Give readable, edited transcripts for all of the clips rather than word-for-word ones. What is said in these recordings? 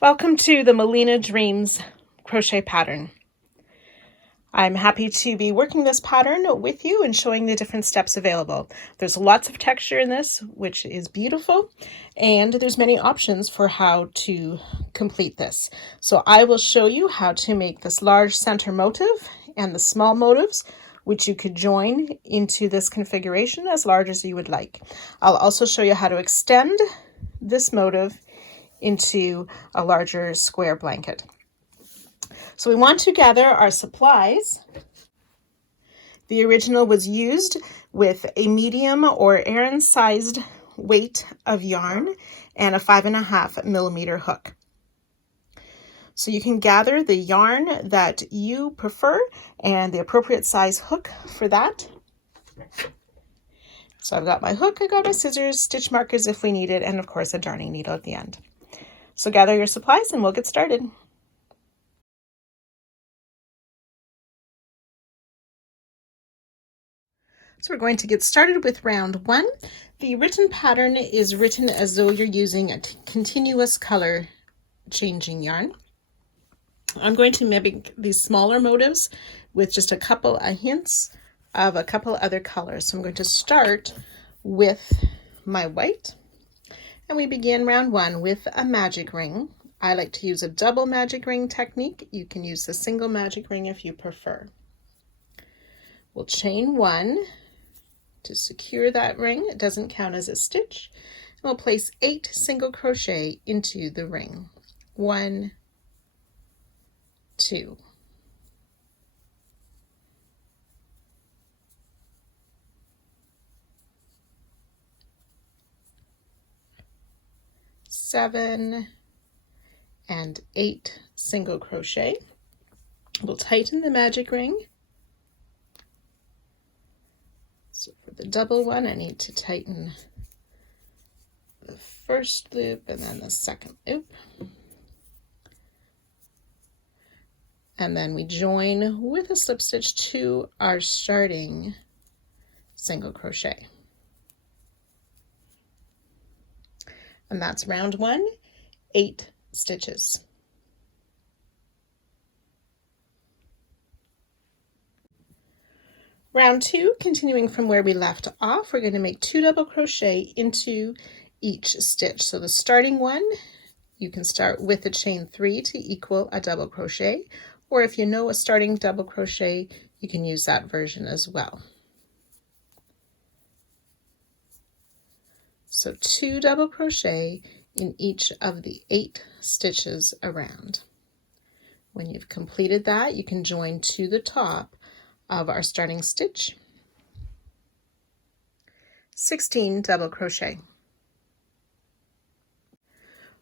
Welcome to the Melina Dreams crochet pattern. I'm happy to be working this pattern with you and showing the different steps available. There's lots of texture in this, which is beautiful, and there's many options for how to complete this. So I will show you how to make this large center motif and the small motifs, which you could join into this configuration as large as you would like. I'll also show you how to extend this motif into a larger square blanket. So we want to gather our supplies. The original was used with a medium or Aran sized weight of yarn and a 5.5 millimeter hook. So you can gather the yarn that you prefer and the appropriate size hook for that. So I've got my hook, I got my scissors, stitch markers if we need it, and of course a darning needle at the end. So gather your supplies and we'll get started. So we're going to get started with round 1. The written pattern is written as though you're using a continuous color changing yarn. I'm going to mimic these smaller motifs with just a couple of hints of a couple other colors. So I'm going to start with my white. And we begin round 1 with a magic ring. I like to use a double magic ring technique. You can use the single magic ring if you prefer. We'll chain 1 to secure that ring. It doesn't count as a stitch. And we'll place 8 single crochet into the ring. 1, 2. 7 and 8 single crochet. We'll tighten the magic ring. So for the double one, I need to tighten the first loop and then the second loop. And then we join with a slip stitch to our starting single crochet. And that's round 1, 8 stitches. Round 2, continuing from where we left off, we're going to make 2 double crochet into each stitch. So the starting one, you can start with a chain 3 to equal a double crochet, or if you know a starting double crochet, you can use that version as well. So 2 double crochet in each of the 8 stitches around. When you've completed that, you can join to the top of our starting stitch. 16 double crochet.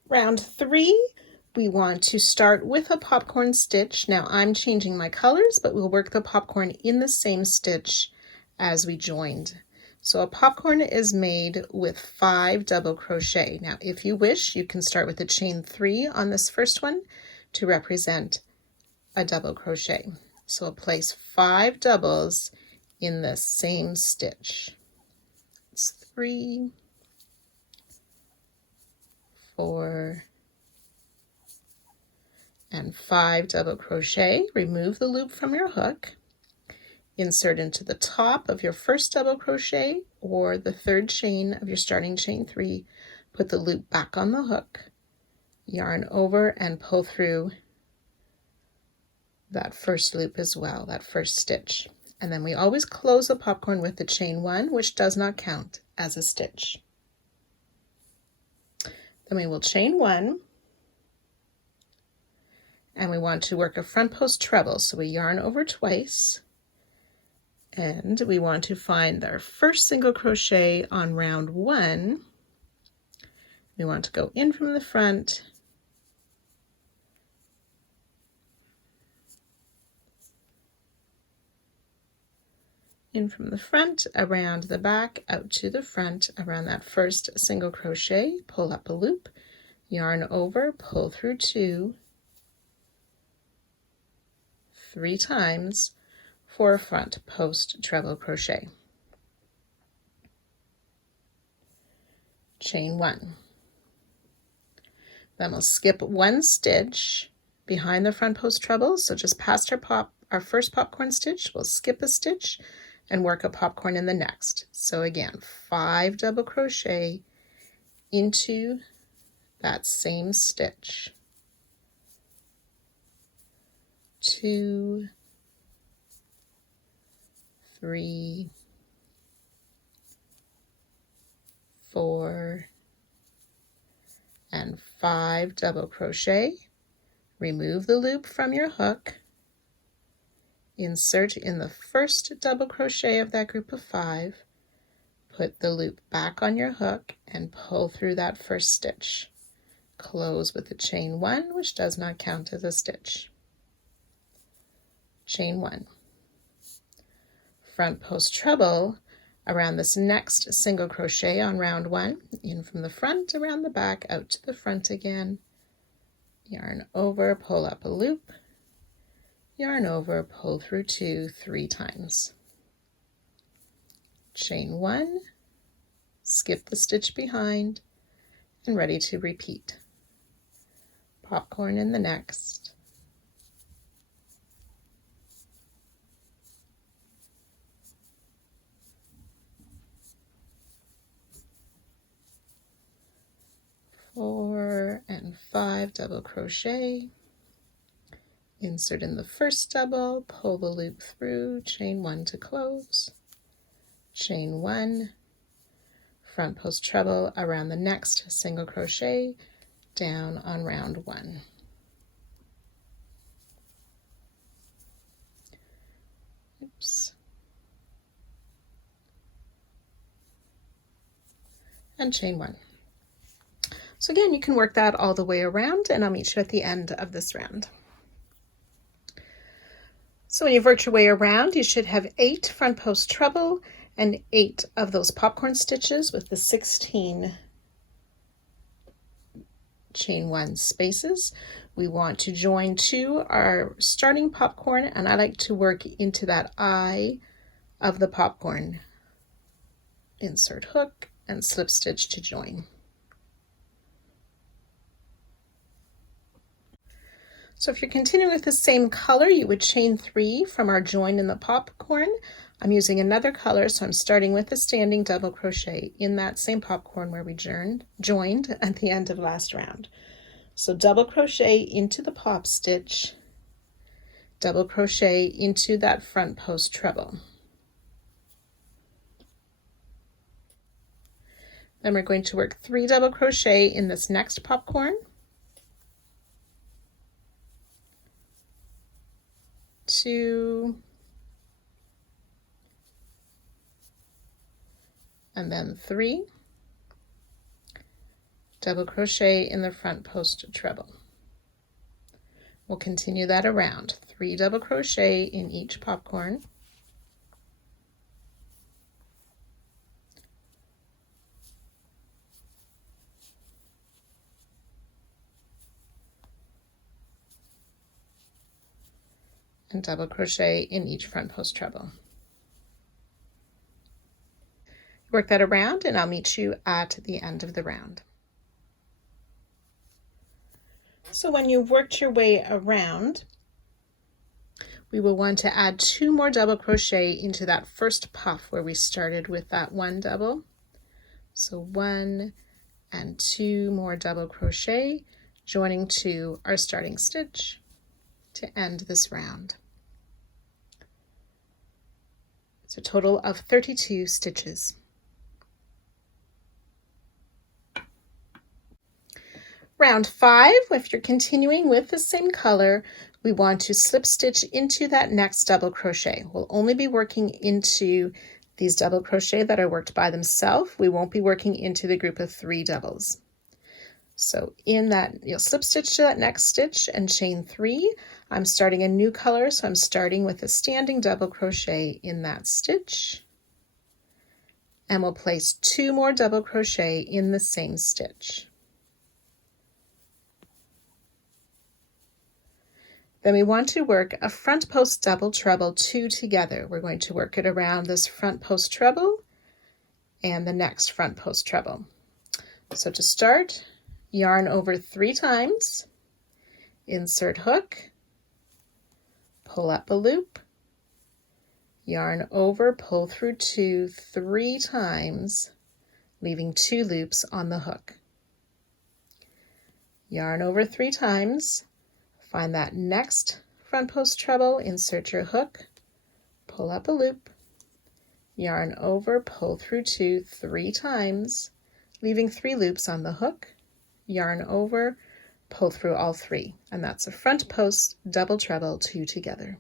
Round 3, we want to start with a popcorn stitch. Now I'm changing my colors, but we'll work the popcorn in the same stitch as we joined. So a popcorn is made with 5 double crochet. Now, if you wish, you can start with a chain 3 on this first one to represent a double crochet. So I'll place 5 doubles in the same stitch. It's 3, 4, and 5 double crochet. Remove the loop from your hook. Insert into the top of your first double crochet or the third chain of your starting chain 3. Put the loop back on the hook, yarn over and pull through that first loop as well, that first stitch. And then we always close the popcorn with the chain 1, which does not count as a stitch. Then we will chain 1, and we want to work a front post treble. So we yarn over twice, and we want to find our first single crochet on round 1. We want to go in from the front, in from the front, around the back, out to the front, around that first single crochet, pull up a loop, yarn over, pull through 2, 3 times for a front post treble crochet. Chain 1. Then we'll skip 1 stitch behind the front post treble. So just past our first popcorn stitch, we'll skip a stitch and work a popcorn in the next. So again, 5 double crochet into that same stitch. 2, 3, 4, and 5 double crochet. Remove the loop from your hook. Insert in the first double crochet of that group of 5. Put the loop back on your hook and pull through that first stitch. Close with the chain 1, which does not count as a stitch. Chain 1. Front post treble around this next single crochet on round 1, in from the front, around the back, out to the front again. Yarn over, pull up a loop, yarn over, pull through 2 3 times. Chain 1, skip the stitch behind, and ready to repeat. Popcorn in the next. Four and 5 double crochet. Insert in the first double, pull the loop through, chain 1 to close, chain 1, front post treble around the next single crochet, down on round 1. Oops. And chain 1. So again, you can work that all the way around, and I'll meet you at the end of this round. So when you've worked your way around, you should have 8 front post treble and 8 of those popcorn stitches with the 16 chain 1 spaces. We want to join to our starting popcorn, and I like to work into that eye of the popcorn. Insert hook and slip stitch to join. So if you're continuing with the same color, you would chain 3 from our join in the popcorn. I'm using another color, so I'm starting with a standing double crochet in that same popcorn where we joined at the end of last round. So double crochet into the pop stitch, double crochet into that front post treble. Then we're going to work 3 double crochet in this next popcorn. 2, and then 3, double crochet in the front post treble. We'll continue that around, 3 double crochet in each popcorn, and double crochet in each front post treble. Work that around, and I'll meet you at the end of the round. So when you've worked your way around, we will want to add 2 more double crochet into that first puff where we started with that 1 double. So 1 and 2 more double crochet, joining to our starting stitch to end this round. It's a total of 32 stitches. Round 5, if you're continuing with the same color, we want to slip stitch into that next double crochet. We'll only be working into these double crochet that are worked by themselves. We won't be working into the group of 3 doubles. So in that, you'll slip stitch to that next stitch and chain 3. I'm starting a new color, so I'm starting with a standing double crochet in that stitch. And we'll place 2 more double crochet in the same stitch. Then we want to work a front post double treble 2 together. We're going to work it around this front post treble and the next front post treble. So to start, yarn over 3 times, insert hook, pull up a loop, yarn over, pull through 2 3 times, leaving 2 loops on the hook. Yarn over 3 times, find that next front post treble, insert your hook, pull up a loop, yarn over, pull through 2 3 times, leaving 3 loops on the hook, yarn over, pull through all 3, and that's a front post double treble 2 together.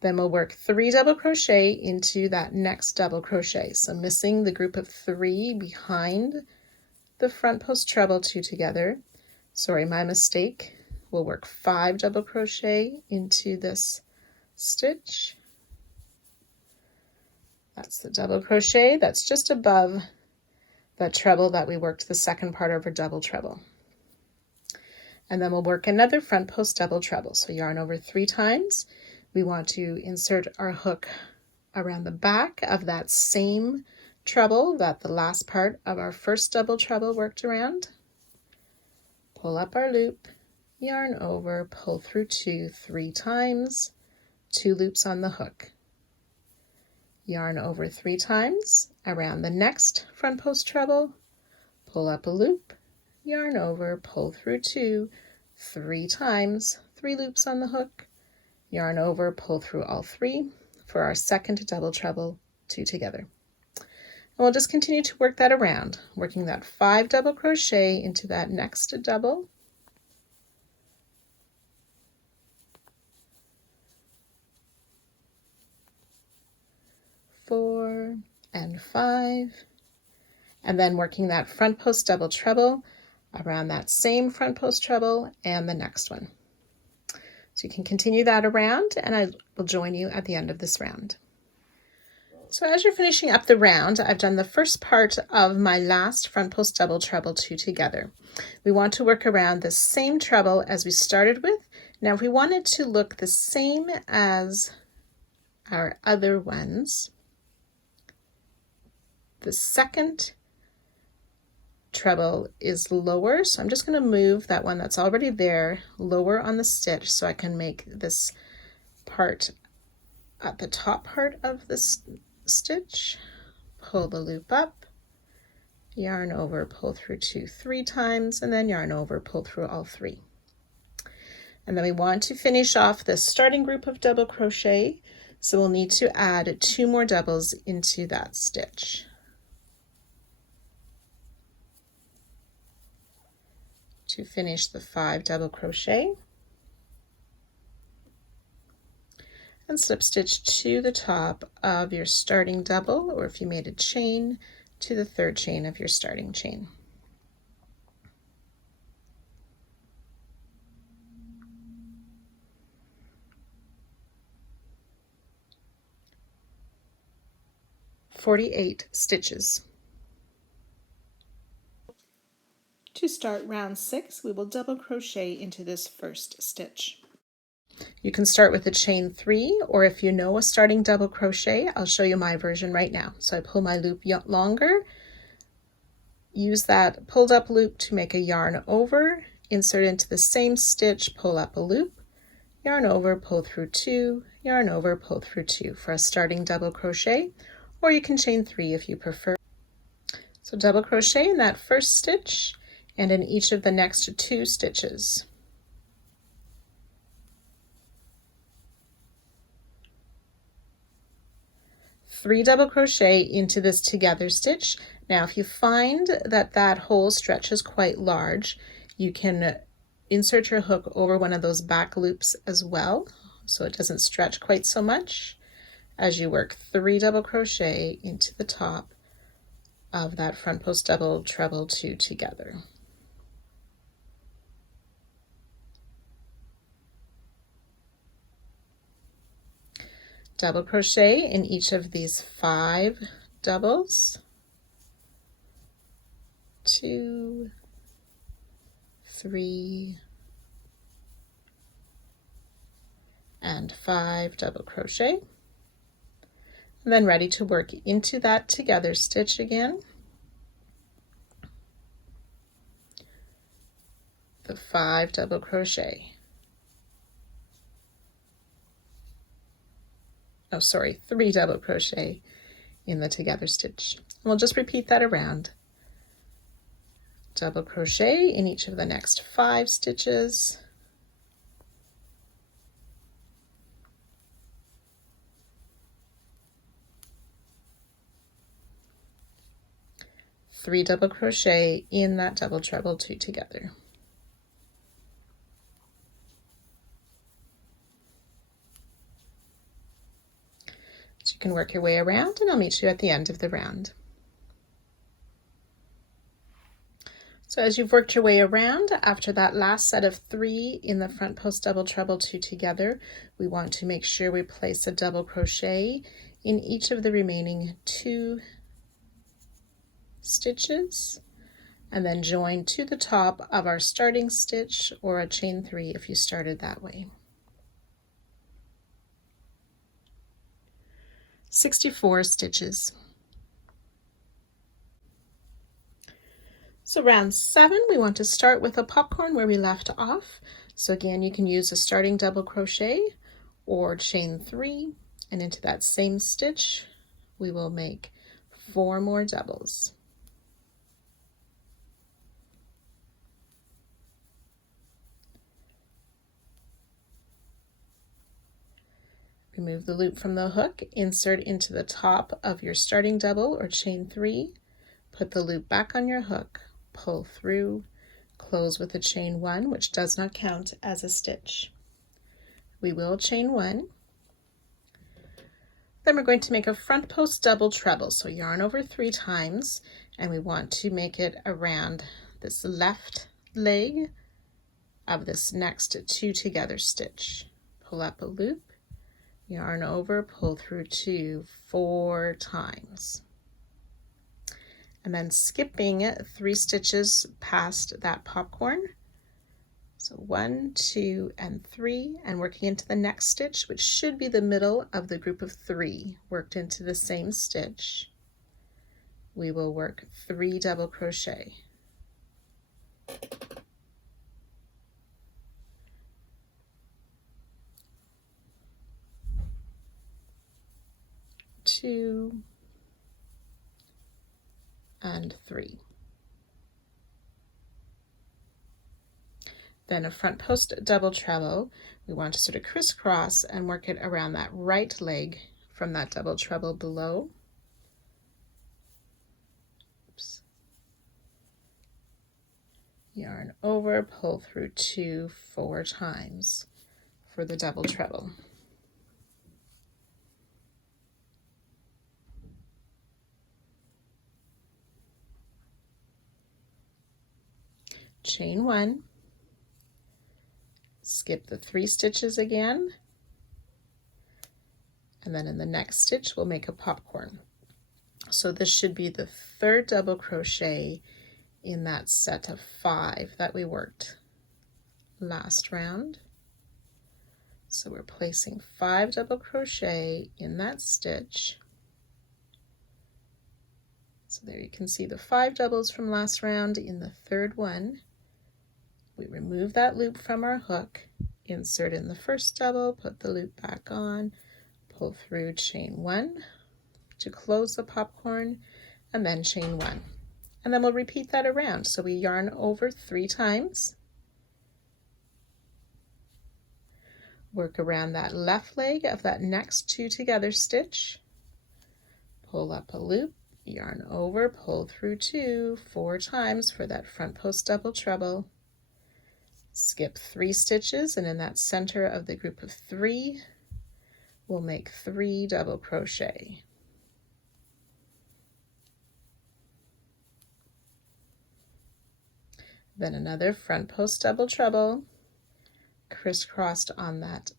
Then we'll work 3 double crochet into that next double crochet. So missing the group of 3 behind the front post treble 2 together. Sorry, my mistake. We'll work 5 double crochet into this stitch. That's the double crochet that's just above that treble that we worked the second part of our double treble. And then we'll work another front post double treble. So yarn over 3 times. We want to insert our hook around the back of that same treble that the last part of our first double treble worked around. Pull up our loop, yarn over, pull through 2 3 times, 2 loops on the hook. Yarn over 3 times around the next front post treble, pull up a loop, yarn over, pull through 2 3 times, 3 loops on the hook, yarn over, pull through all 3 for our second double treble 2 together. And we'll just continue to work that around, working that 5 double crochet into that next double. Four and 5, and then working that front post double treble around that same front post treble and the next one. So you can continue that around, and I will join you at the end of this round. So as you're finishing up the round, I've done the first part of my last front post double treble 2 together. We want to work around the same treble as we started with. Now if we want it to look the same as our other ones, the second treble is lower, so I'm just going to move that one that's already there lower on the stitch so I can make this part at the top part of this stitch. Pull the loop up, yarn over, pull through 2 3 times, and then yarn over, pull through all 3. And then we want to finish off this starting group of double crochet, so we'll need to add 2 more doubles into that stitch. To finish the 5 double crochet, and slip stitch to the top of your starting double, or if you made a chain, to the 3rd chain of your starting chain. "48 stitches. To start round 6, we will double crochet into this first stitch. You can start with a chain 3, or if you know a starting double crochet, I'll show you my version right now. So I pull my loop longer, use that pulled up loop to make a yarn over, insert into the same stitch, pull up a loop, yarn over, pull through 2, yarn over, pull through 2 for a starting double crochet, or you can chain 3 if you prefer. So double crochet in that first stitch and in each of the next 2 stitches. Three double crochet into this together stitch. Now if you find that that hole stretches quite large, you can insert your hook over one of those back loops as well, so it doesn't stretch quite so much, as you work 3 double crochet into the top of that front post double treble 2 together. Double crochet in each of these 5 doubles, 2, 3, and 5 double crochet, and then ready to work into that together stitch again. the 5 double crochet. Oh, sorry, 3 double crochet in the together stitch. We'll just repeat that around. Double crochet in each of the next 5 stitches. Three double crochet in that double treble 2 together. So you can work your way around, and I'll meet you at the end of the round. So as you've worked your way around, after that last set of 3 in the front post double treble 2 together, we want to make sure we place a double crochet in each of the remaining 2 stitches, and then join to the top of our starting stitch, or a chain 3 if you started that way. 64 stitches. So round 7, we want to start with a popcorn where we left off. So again, you can use a starting double crochet or chain 3, and into that same stitch we will make 4 more doubles. Remove the loop from the hook, insert into the top of your starting double or chain 3, put the loop back on your hook, pull through, close with a chain 1, which does not count as a stitch. We will chain 1. Then we're going to make a front post double treble, so yarn over 3 times, and we want to make it around this left leg of this next 2 together stitch. Pull up a loop, yarn over, pull through 2 4 times, and then skipping 3 stitches past that popcorn. So 1, 2, and 3, and working into the next stitch, which should be the middle of the group of 3 worked into the same stitch. We will work 3 double crochet. Two and 3. Then a front post double treble. We want to sort of crisscross and work it around that right leg from that double treble below. Oops. Yarn over, pull through 2 4 times for the double treble. Chain 1, skip the 3 stitches again, and then in the next stitch we'll make a popcorn. So this should be the 3rd double crochet in that set of 5 that we worked last round. So we're placing 5 double crochet in that stitch. So there you can see the 5 doubles from last round in the 3rd one. We remove that loop from our hook, insert in the 1st double, put the loop back on, pull through, chain 1 to close the popcorn, and then chain 1. And then we'll repeat that around. So we yarn over 3 times, work around that left leg of that next 2 together stitch, pull up a loop, yarn over, pull through 2 4 times for that front post double treble, skip 3 stitches, and in that center of the group of 3 we'll make 3 double crochet. Then another front post double treble, crisscrossed on that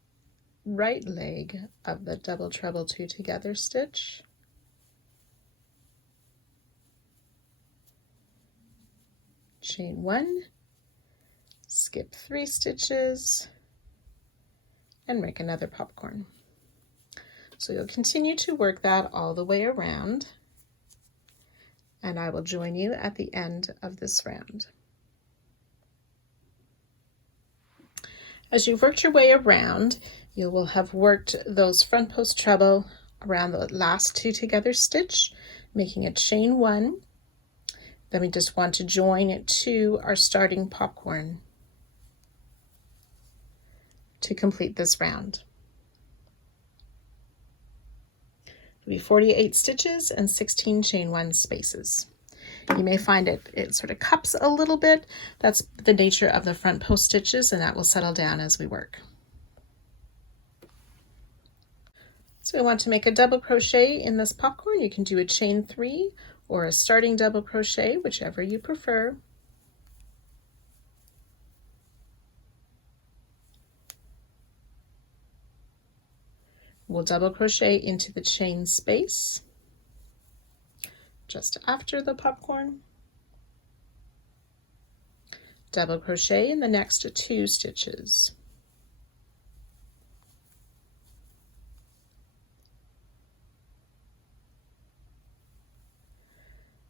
right leg of the double treble 2 together stitch, chain 1, skip 3 stitches, and make another popcorn. So you'll continue to work that all the way around, and I will join you at the end of this round. As you've worked your way around, you will have worked those front post treble around the last two together stitch, making a chain one. Then we just want to join it to our starting popcorn to complete this round. It'll be 48 stitches and 16 chain one spaces. You may find it sort of cups a little bit. That's the nature of the front post stitches, and that will settle down as we work. So we want to make a double crochet in this popcorn. You can do a chain 3 or a starting double crochet, whichever you prefer. We'll double crochet into the chain space just after the popcorn. Double crochet in the next 2 stitches.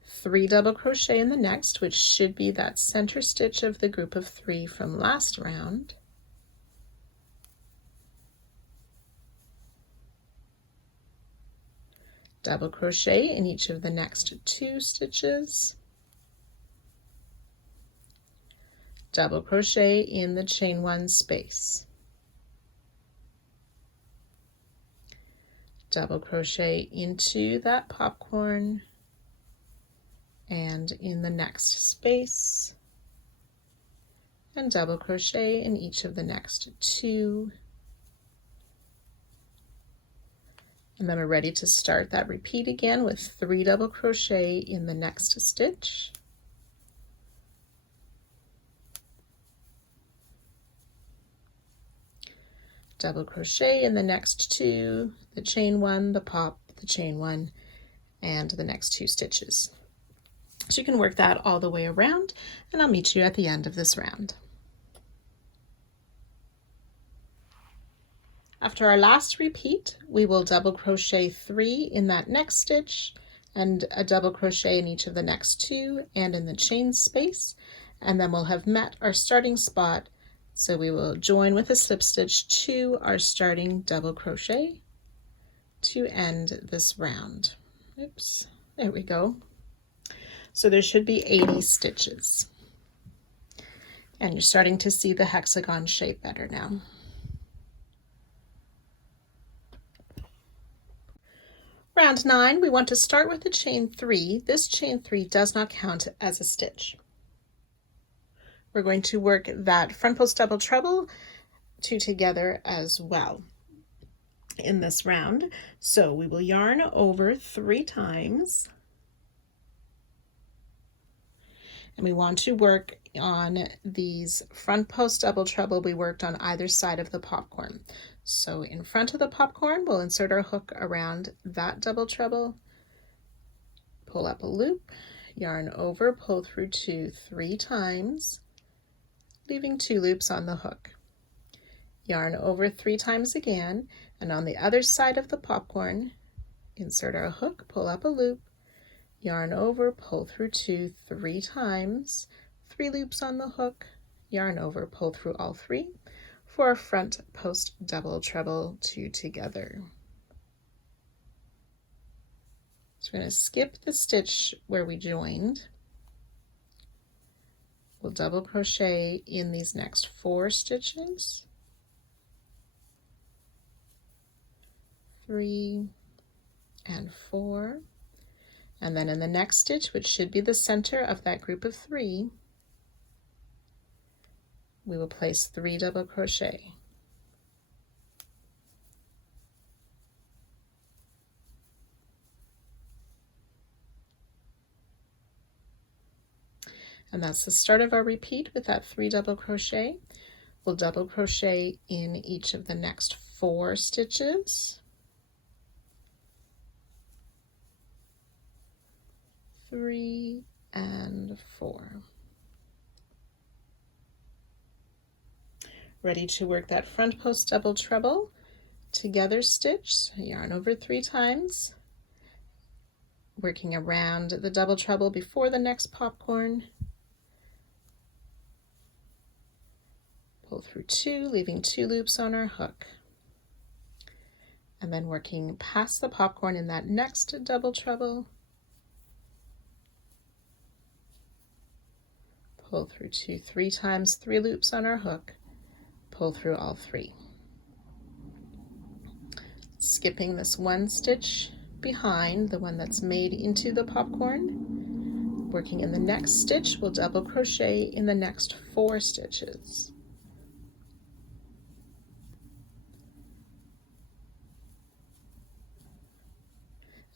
Three double crochet in the next, which should be that center stitch of the group of 3 from last round. Double crochet in each of the next 2 stitches. Double crochet in the chain 1 space. Double crochet into that popcorn and in the next space, and double crochet in each of the next 2. And then we're ready to start that repeat again with 3 double crochet in the next stitch. Double crochet in the next 2, the chain 1, the pop, the chain 1, and the next 2 stitches. So you can work that all the way around, and I'll meet you at the end of this round. After our last repeat, we will double crochet 3 in that next stitch and a double crochet in each of the next 2 and in the chain space, and then we'll have met our starting spot. So we will join with a slip stitch to our starting double crochet to end this round. Oops, there we go. So there should be 80 stitches. And you're starting to see the hexagon shape better now. Round 9, we want to start with the chain 3. This chain 3 does not count as a stitch. We're going to work that front post double treble 2 together as well in this round. So we will yarn over 3 times, and we want to work on these front post double treble we worked on either side of the popcorn. So in front of the popcorn, we'll insert our hook around that double treble, pull up a loop, yarn over, pull through 2 3 times, leaving 2 loops on the hook. Yarn over 3 times again, and on the other side of the popcorn, insert our hook, pull up a loop, yarn over, pull through 2 3 times, 3 loops on the hook, yarn over, pull through all 3 for a front post double treble 2 together. So we're going to skip the stitch where we joined. We'll double crochet in these next 4 stitches, 3 and 4, and then in the next stitch, which should be the center of that group of 3, we will place 3 double crochet. And that's the start of our repeat with that 3 double crochet. We'll double crochet in each of the next 4 stitches, 3 and 4. Ready to work that front post double treble together stitch, yarn over 3 times, working around the double treble before the next popcorn, pull through 2, leaving 2 loops on our hook, and then working past the popcorn in that next double treble, pull through 2, 3 times, 3 loops on our hook, pull through all 3. Skipping this 1 stitch behind, the one that's made into the popcorn, working in the next stitch, we'll double crochet in the next 4 stitches.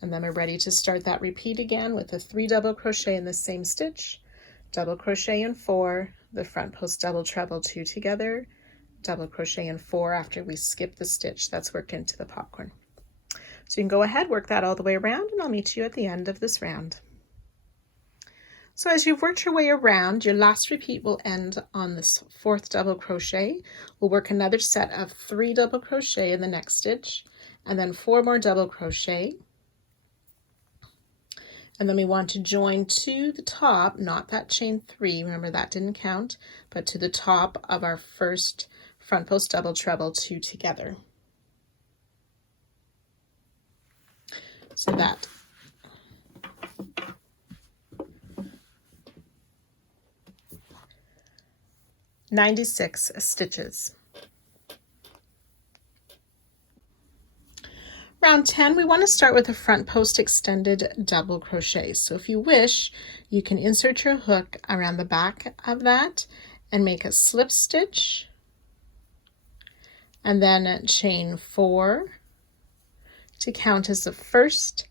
And then we're ready to start that repeat again with a 3 double crochet in the same stitch, double crochet in 4, the front post double treble 2 together, double crochet in 4 after we skip the stitch that's worked into the popcorn. So you can go ahead, work that all the way around, and I'll meet you at the end of this round. So as you've worked your way around, your last repeat will end on this 4th double crochet. We'll work another set of 3 double crochet in the next stitch, and then 4 more double crochet. And then we want to join to the top, not that chain 3, remember that didn't count, but to the top of our first front post double treble 2 together. So that 96 stitches. Round 10, we want to start with a front post extended double crochet. So if you wish, you can insert your hook around the back of that and make a slip stitch, and then chain 4 to count as the first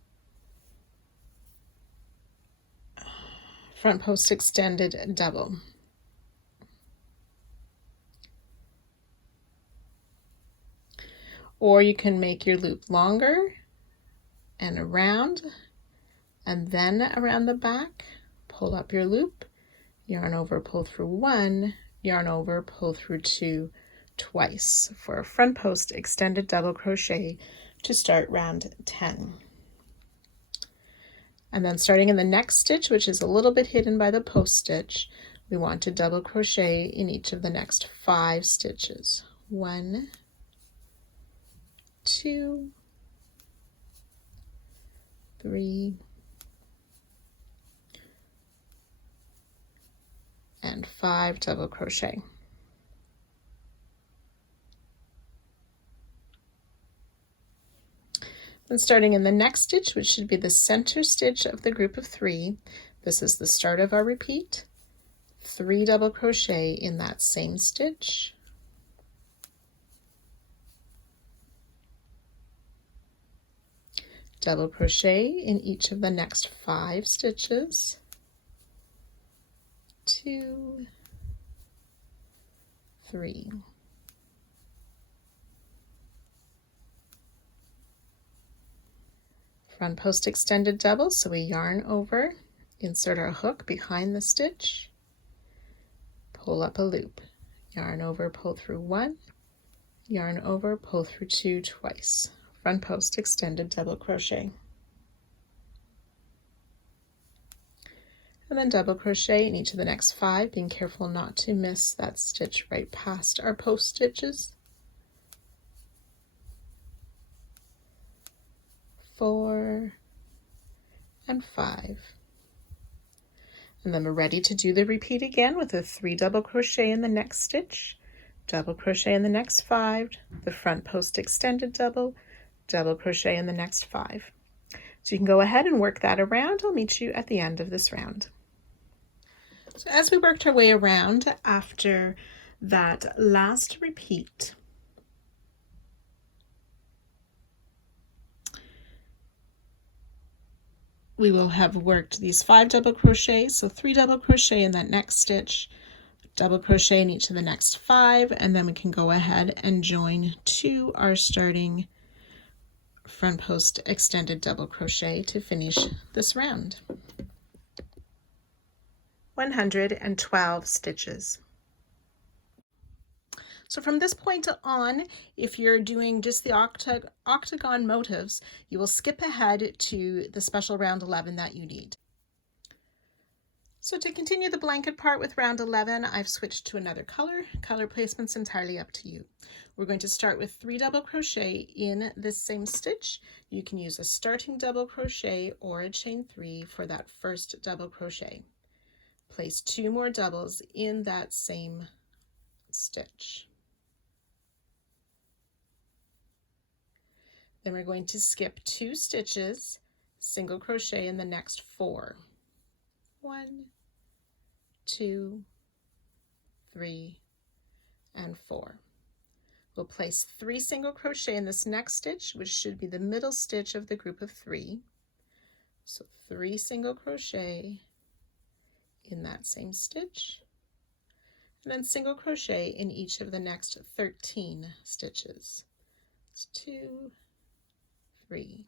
front post extended double. Or you can make your loop longer and around, and then around the back, pull up your loop, yarn over, pull through 1, yarn over, pull through 2 twice for a front post extended double crochet to start round 10. And then starting in the next stitch, which is a little bit hidden by the post stitch, we want to double crochet in each of the next 5 stitches. 1, 2, 3, and 5 double crochet. Then starting in the next stitch, which should be the center stitch of the group of 3, this is the start of our repeat, 3 double crochet in that same stitch, double crochet in each of the next 5 stitches, 2, 3, front post extended double, so we yarn over, insert our hook behind the stitch, pull up a loop, yarn over, pull through 1, yarn over, pull through 2 twice, front post extended double crochet, and then double crochet in each of the next 5, being careful not to miss that stitch right past our post stitches, 4, and 5. And then we're ready to do the repeat again with a 3 double crochet in the next stitch, double crochet in the next 5, the front post extended double, double crochet in the next 5. So you can go ahead and work that around. I'll meet you at the end of this round. So as we worked our way around after that last repeat, we will have worked these 5 double crochets, so 3 double crochet in that next stitch, double crochet in each of the next 5, and then we can go ahead and join to our starting front post extended double crochet to finish this round. 112 stitches. So from this point on, if you're doing just the octagon motifs, you will skip ahead to the special round 11 that you need. So to continue the blanket part with round 11, I've switched to another color. Color placement's entirely up to you. We're going to start with 3 double crochet in this same stitch. You can use a starting double crochet or a chain 3 for that first double crochet. Place 2 more doubles in that same stitch. Then we're going to skip 2 stitches, single crochet in the next 4. 1, 2, 3, and 4. We'll place 3 single crochet in this next stitch, which should be the middle stitch of the group of 3. So 3 single crochet in that same stitch, and then single crochet in each of the next 13 stitches. It's 2, 3,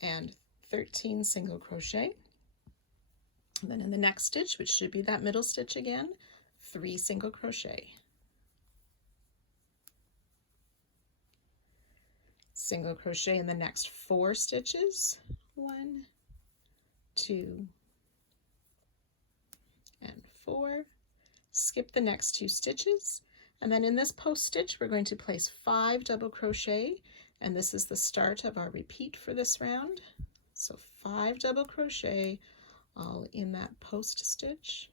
and 13 single crochet. And then in the next stitch, which should be that middle stitch again, 3 single crochet. Single crochet in the next 4 stitches. 1, 2, and 4. Skip the next 2 stitches. And then in this post stitch, we're going to place 5 double crochet, and this is the start of our repeat for this round. So 5 double crochet all in that post stitch.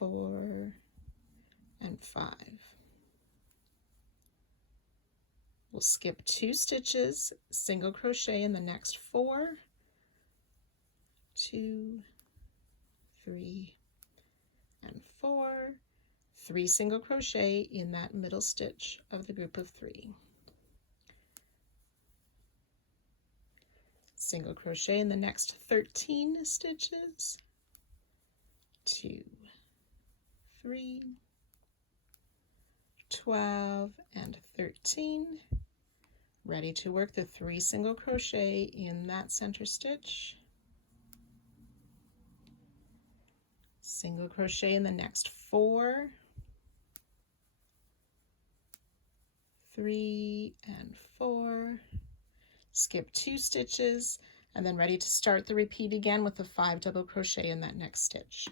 4 and 5. We'll skip 2 stitches, single crochet in the next 4, 2, 3, and 4, 3 single crochet in that middle stitch of the group of 3. Single crochet in the next 13 stitches, 2, 3, 12, and 13. Ready to work the 3 single crochet in that center stitch. Single crochet in the next 4, 3, and 4. Skip 2 stitches, and then ready to start the repeat again with the 5 double crochet in that next stitch.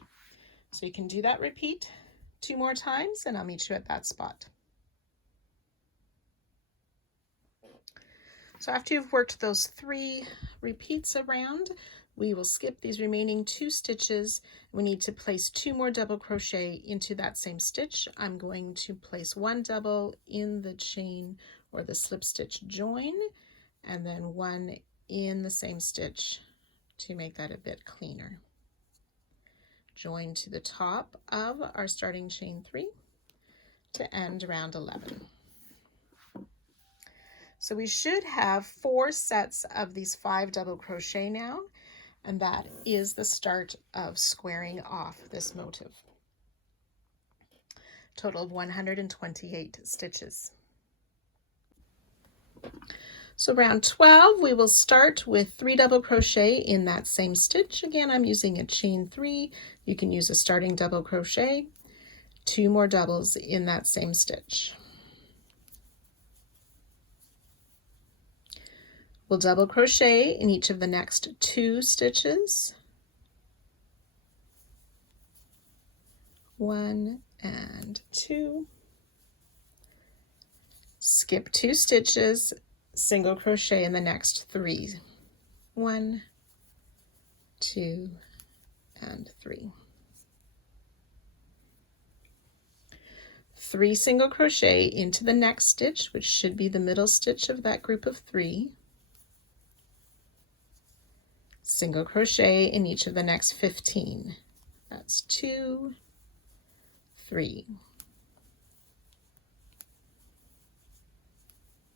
So you can do that repeat 2 more times, and I'll meet you at that spot. So after you've worked those 3 repeats around, we will skip these remaining 2 stitches. We need to place 2 more double crochet into that same stitch. I'm going to place 1 double in the chain or the slip stitch join, and then 1 in the same stitch to make that a bit cleaner. Join to the top of our starting chain 3 to end round 11. So we should have 4 sets of these 5 double crochet now, and that is the start of squaring off this motif. Total of 128 stitches. So round 12, we will start with 3 double crochet in that same stitch. Again, I'm using a chain 3. You can use a starting double crochet, 2 more doubles in that same stitch. We'll double crochet in each of the next 2 stitches. 1 and 2. Skip 2 stitches, single crochet in the next 3. 1, 2, and 3. 3 single crochet into the next stitch, which should be the middle stitch of that group of 3. Single crochet in each of the next 15. That's 2, 3,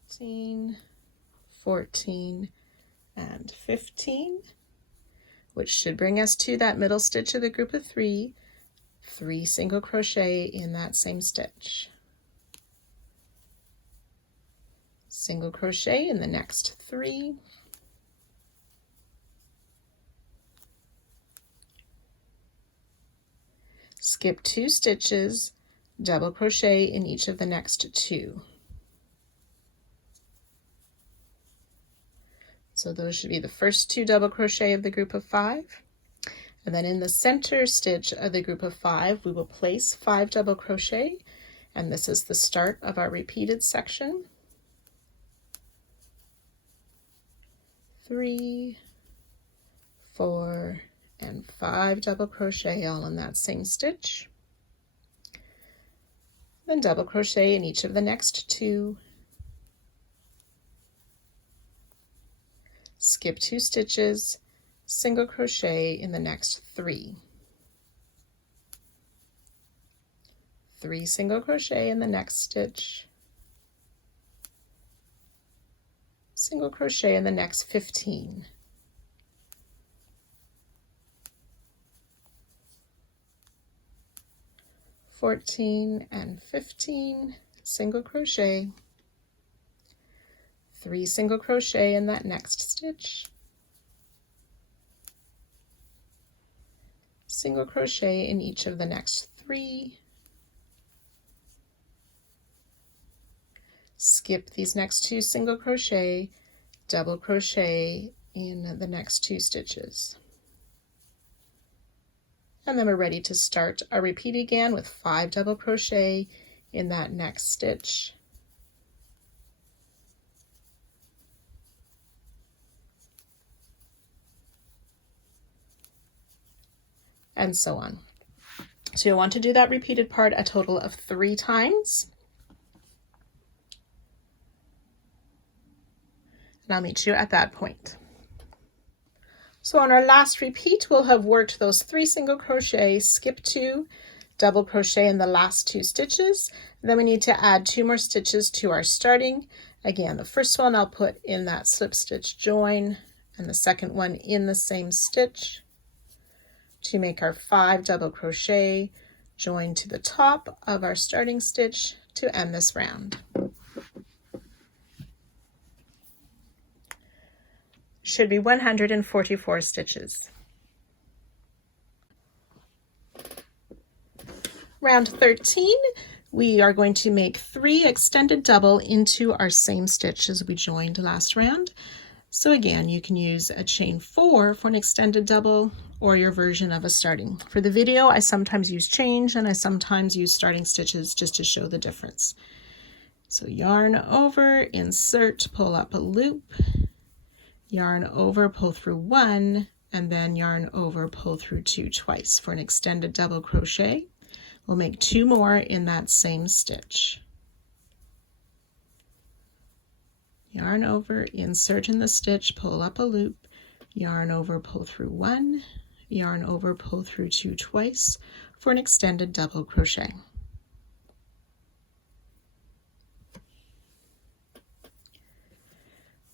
13, 14, and 15, which should bring us to that middle stitch of the group of 3, 3 single crochet in that same stitch. single crochet in the next 3, skip 2 stitches, double crochet in each of the next 2. So those should be the first 2 double crochet of the group of 5. And then in the center stitch of the group of 5, we will place 5 double crochet, and this is the start of our repeated section. 3, 4, and 5 double crochet all in that same stitch. Then double crochet in each of the next 2. Skip 2 stitches, single crochet in the next 3. 3 single crochet in the next stitch. Single crochet in the next 15. 14 and 15, single crochet. 3 single crochet in that next stitch. Single crochet in each of the next 3. Skip these next 2 single crochet, double crochet in the next 2 stitches. And then we're ready to start our repeat again with 5 double crochet in that next stitch. And so on. So you'll want to do that repeated part a total of 3 times. And I'll meet you at that point. So on our last repeat, we'll have worked those 3 single crochet, skip 2, double crochet in the last 2 stitches. Then we need to add 2 more stitches to our starting. Again, the first one I'll put in that slip stitch join, and the second one in the same stitch to make our 5 double crochet, join to the top of our starting stitch to end this round. Should be 144 stitches. Round 13, we are going to make 3 extended double into our same stitch as we joined last round. So again, you can use a chain 4 for an extended double or your version of a starting. For the video, I sometimes use chains and I sometimes use starting stitches just to show the difference. So yarn over, insert, pull up a loop, yarn over, pull through 1, and then yarn over, pull through 2 twice for an extended double crochet. We'll make 2 more in that same stitch. Yarn over, insert in the stitch, pull up a loop, yarn over, pull through 1, yarn over, pull through 2 twice for an extended double crochet.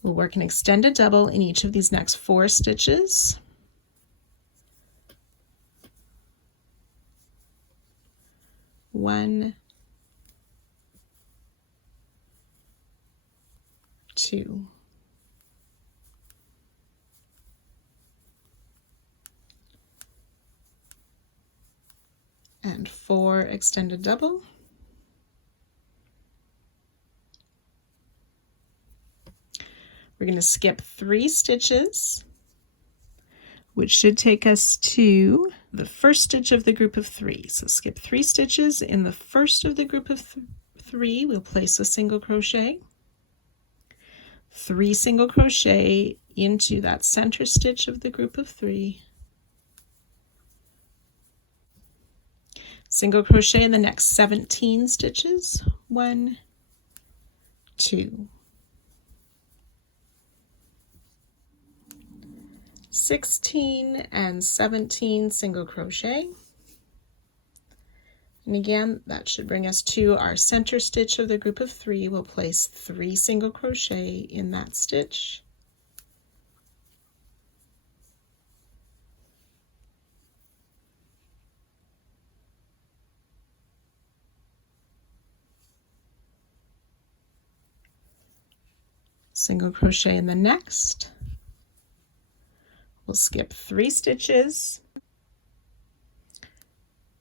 We'll work an extended double in each of these next 4 stitches. One, 2, and 4 extended double. We're going to skip 3 stitches, which should take us to the first stitch of the group of 3. So skip 3 stitches. In the first of the group of 3, we'll place a single crochet, 3 single crochet into that center stitch of the group of 3, single crochet in the next 17 stitches, 1, 2, 16 and 17 single crochet. And again, that should bring us to our center stitch of the group of 3. We'll place 3 single crochet in that stitch. single crochet in the next. We'll skip 3 stitches,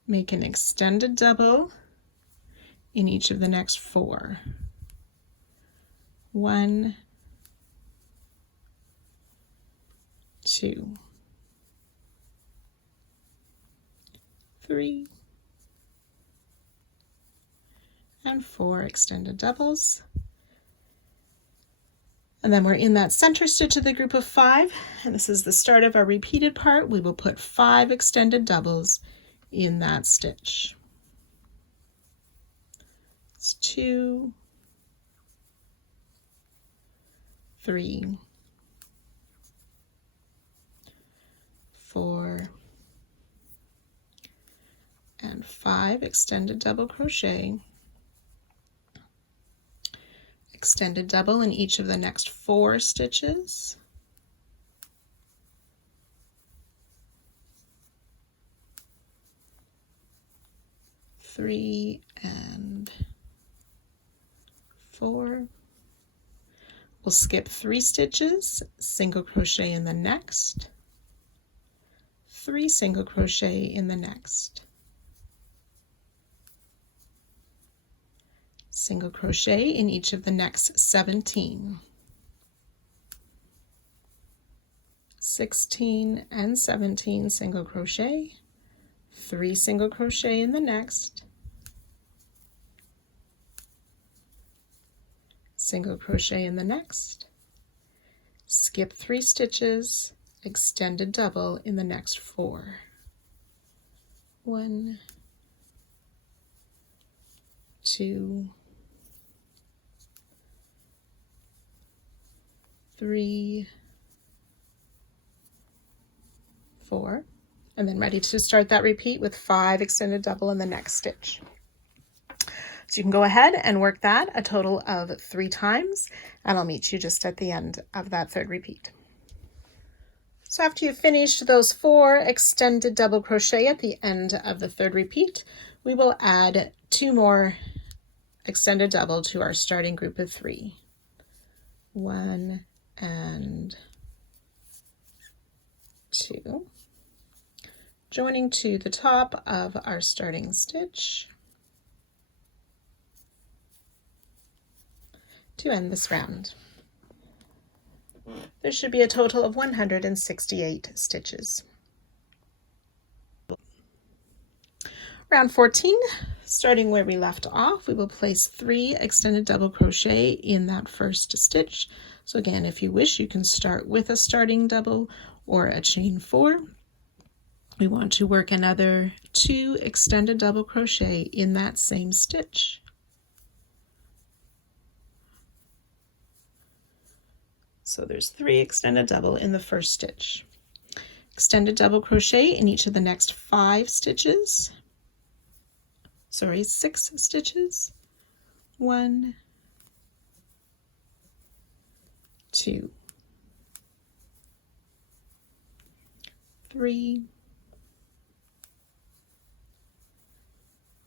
make an extended double in each of the next 4. 1, 2, 3, and 4 extended doubles. And then we're in that center stitch of the group of 5, and this is the start of our repeated part. We will put 5 extended doubles in that stitch. It's 2, 3, 4, and 5 extended double crochet. Extended double in each of the next 4 stitches. Three and 4. We'll skip 3 stitches, single crochet in the next, 3 single crochet in the next, single crochet in each of the next 17, 16 and 17 single crochet, 3 single crochet in the next, single crochet in the next, skip 3 stitches, extended double in the next 4. 1, 2, 3, 4, and then ready to start that repeat with 5 extended double in the next stitch. So you can go ahead and work that a total of 3 times, and I'll meet you just at the end of that 3rd repeat. So after you've finished those 4 extended double crochet at the end of the 3rd repeat, we will add 2 more extended double to our starting group of 3. 1 and 2, joining to the top of our starting stitch to end this round. There should be a total of 168 stitches. Round 14, starting where we left off, we will place 3 extended double crochet in that first stitch. So again, if you wish, you can start with a starting double or a chain 4. We want to work another 2 extended double crochet in that same stitch. So there's 3 extended double in the first stitch. Extended double crochet in each of the next 5 stitches. 6 stitches. 1, 2, 3,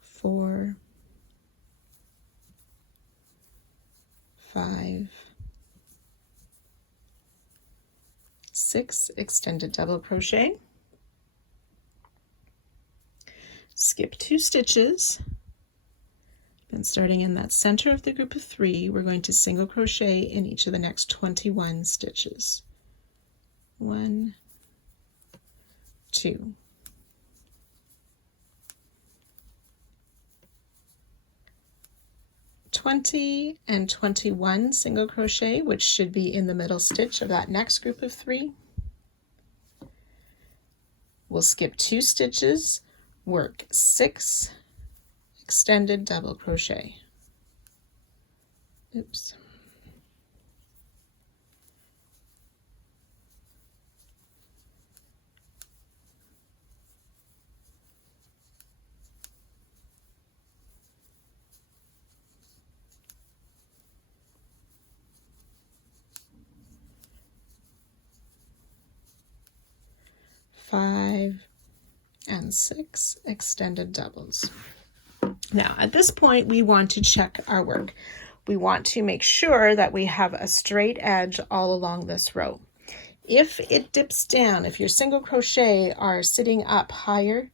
4, 5, 6 extended double crochet, skip 2 stitches, then starting in that center of the group of 3, we're going to single crochet in each of the next 21 stitches. 1, 2, 20 and 21 single crochet, which should be in the middle stitch of that next group of 3. We'll skip 2 stitches, work 6 extended double crochet. Oops. Five and 6 extended doubles. Now at this point we want to check our work. we want to make sure that we have a straight edge all along this row. If it dips down, if your single crochet are sitting up higher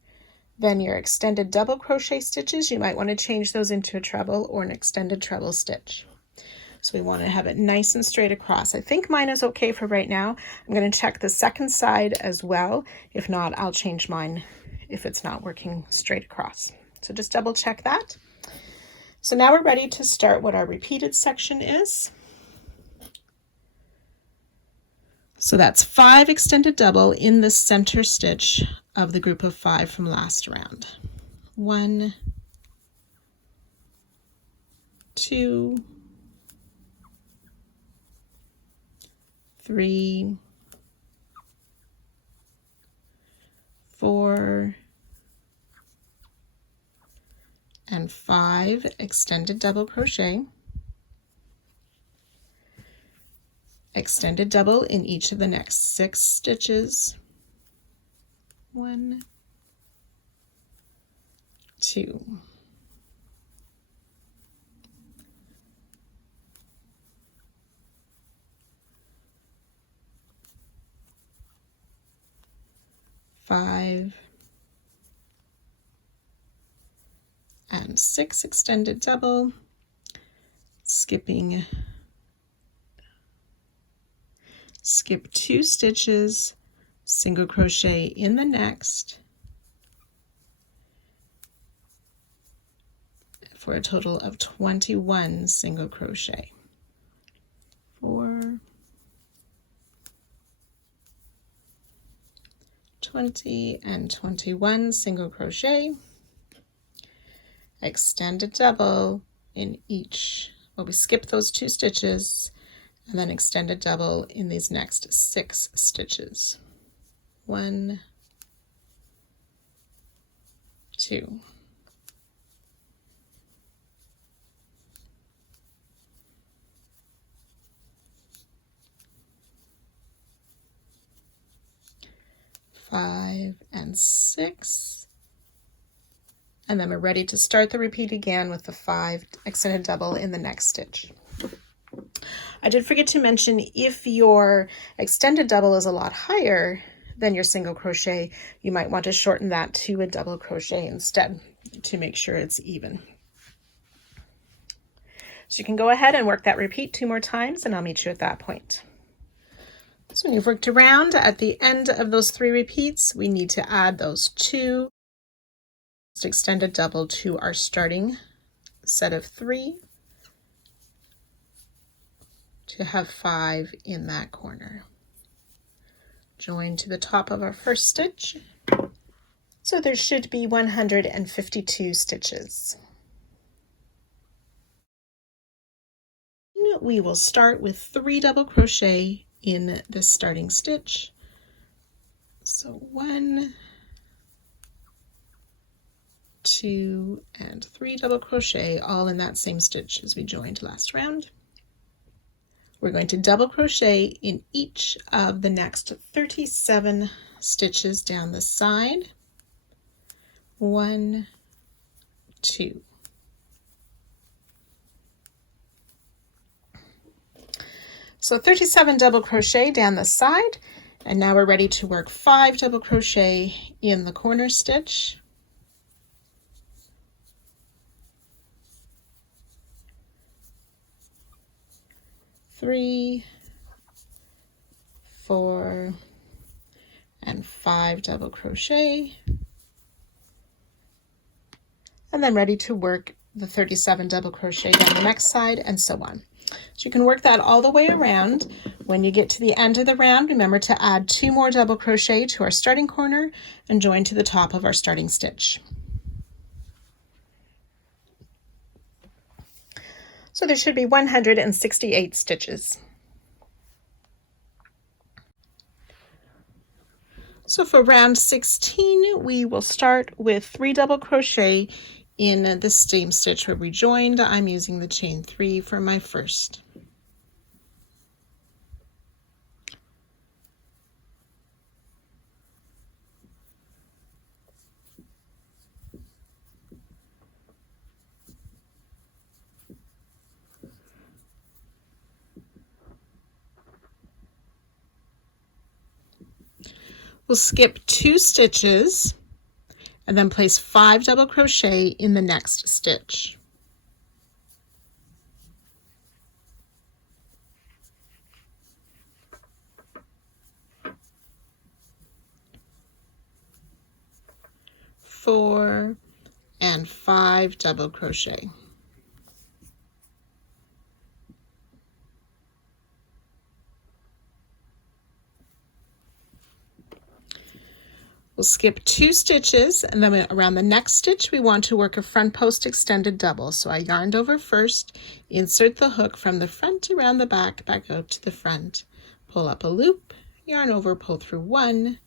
than your extended double crochet stitches, you might want to change those into a treble or an extended treble stitch. So we want to have it nice and straight across. I think mine is okay for right now. I'm going to check the second side as well. If not, I'll change mine if it's not working straight across. So just double check that. So now we're ready to start what our repeated section is. So that's 5 extended double in the center stitch of the group of 5 from last round. 1, 2, 3, 4, and 5 extended double crochet. Extended double in each of the next 6 stitches. 1, 2, 5, and 6 extended double, skip 2 stitches, single crochet in the next for a total of 21 single crochet. 4, 20, and 21 single crochet, extended double in each, well, we skip those 2 stitches and then extended double in these next 6 stitches. 1, 2, 5, and 6. And then we're ready to start the repeat again with the 5 extended double in the next stitch. I did forget to mention, if your extended double is a lot higher than your single crochet, you might want to shorten that to a double crochet instead to make sure it's even. So you can go ahead and work that repeat 2 more times and I'll meet you at that point. So when you've worked around, at the end of those 3 repeats, we need to add those 2 extended double to our starting set of 3 to have 5 in that corner. Join to the top of our first stitch. So there should be 152 stitches. We will start with 3 double crochet in this starting stitch. So 1, 2, and 3 double crochet, all in that same stitch as we joined last round. We're going to double crochet in each of the next 37 stitches down the side. 1, 2. So 37 double crochet down the side, and now we're ready to work 5 double crochet in the corner stitch. 3, 4, and 5 double crochet, and then ready to work the 37 double crochet down the next side, and so on. So you can work that all the way around. When you get to the end of the round, remember to add 2 more double crochet to our starting corner and join to the top of our starting stitch. So there should be 168 stitches. So for round 16, we will start with 3 double crochet in the same stitch where we joined. I'm using the chain 3 for my first. We'll skip 2 stitches and then place 5 double crochet in the next stitch. Four and 5 double crochet. We'll skip 2 stitches, and then around the next stitch we want to work a front post extended double. So I yarned over first, insert the hook from the front around the back, back out to the front, pull up a loop, yarn over, pull through 1,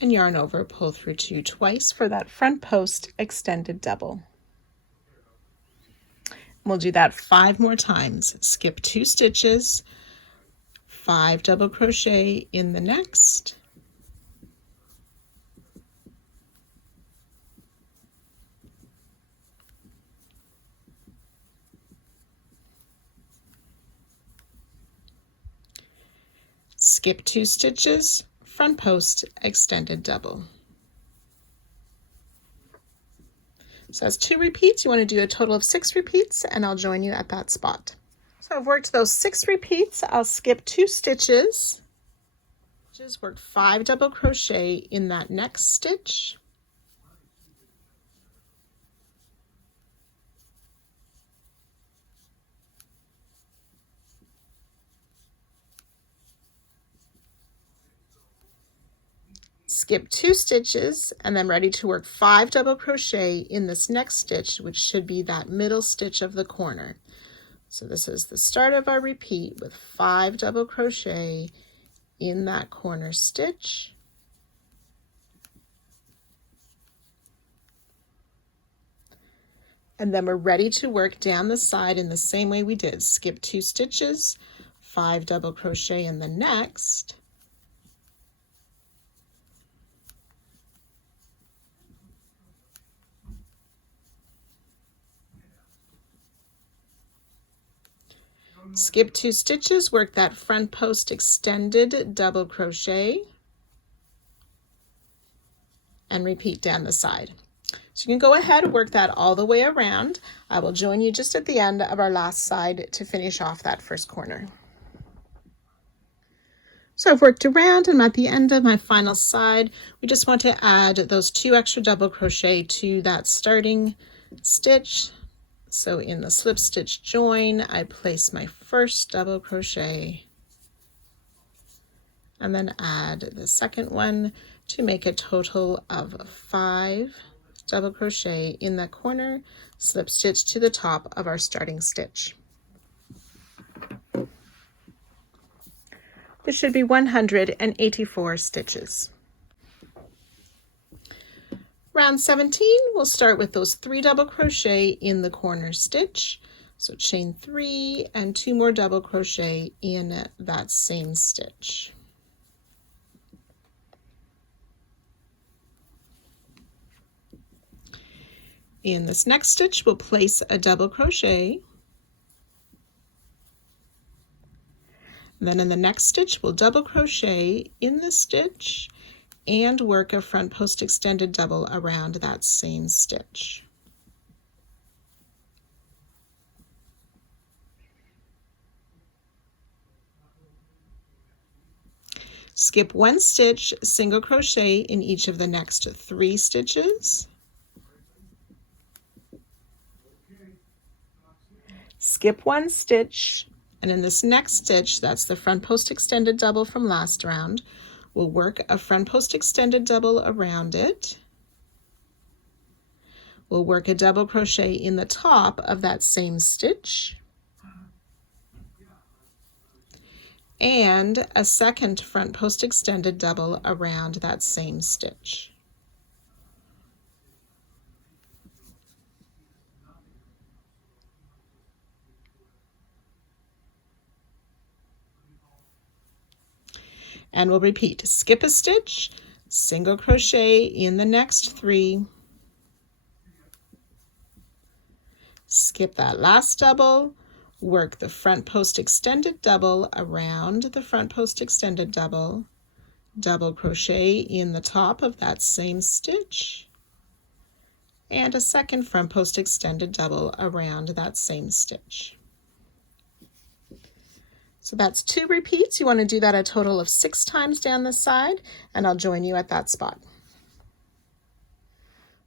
and yarn over, pull through 2 twice for that front post extended double. We'll do that 5 more times. Skip 2 stitches, 5 double crochet in the next, skip 2 stitches, front post extended double. So that's 2 repeats. You want to do a total of 6 repeats, and I'll join you at that spot. So I've worked those 6 repeats. I'll skip 2 stitches. Just work 5 double crochet in that next stitch. Skip 2 stitches, and then ready to work 5 double crochet in this next stitch, which should be that middle stitch of the corner. So this is the start of our repeat with 5 double crochet in that corner stitch. And then we're ready to work down the side in the same way we did. Skip 2 stitches, 5 double crochet in the next, skip 2 stitches, work that front post extended double crochet, and repeat down the side. So you can go ahead and work that all the way around. I will join you just at the end of our last side to finish off that first corner. So I've worked around, and I'm at the end of my final side. We just want to add those 2 extra double crochet to that starting stitch. So in the slip stitch join, I place my first double crochet and then add the second one to make a total of 5 double crochet in that corner, slip stitch to the top of our starting stitch. This should be 184 stitches. Round 17, we'll start with those 3 double crochet in the corner stitch. So chain 3 and 2 more double crochet in that same stitch. In this next stitch, we'll place a double crochet. Then in the next stitch, we'll double crochet in the stitch and work a front post extended double around that same stitch. Skip 1 stitch, single crochet in each of the next 3 stitches. Skip 1 stitch, and in this next stitch, that's the front post extended double from last round, we'll work a front post extended double around it. We'll work a double crochet in the top of that same stitch, and a second front post extended double around that same stitch. And we'll repeat, skip a stitch, single crochet in the next 3, skip that last double, work the front post extended double around the front post extended double, double crochet in the top of that same stitch, and a second front post extended double around that same stitch. So that's 2 repeats. You want to do that a total of 6 times down the side, and I'll join you at that spot.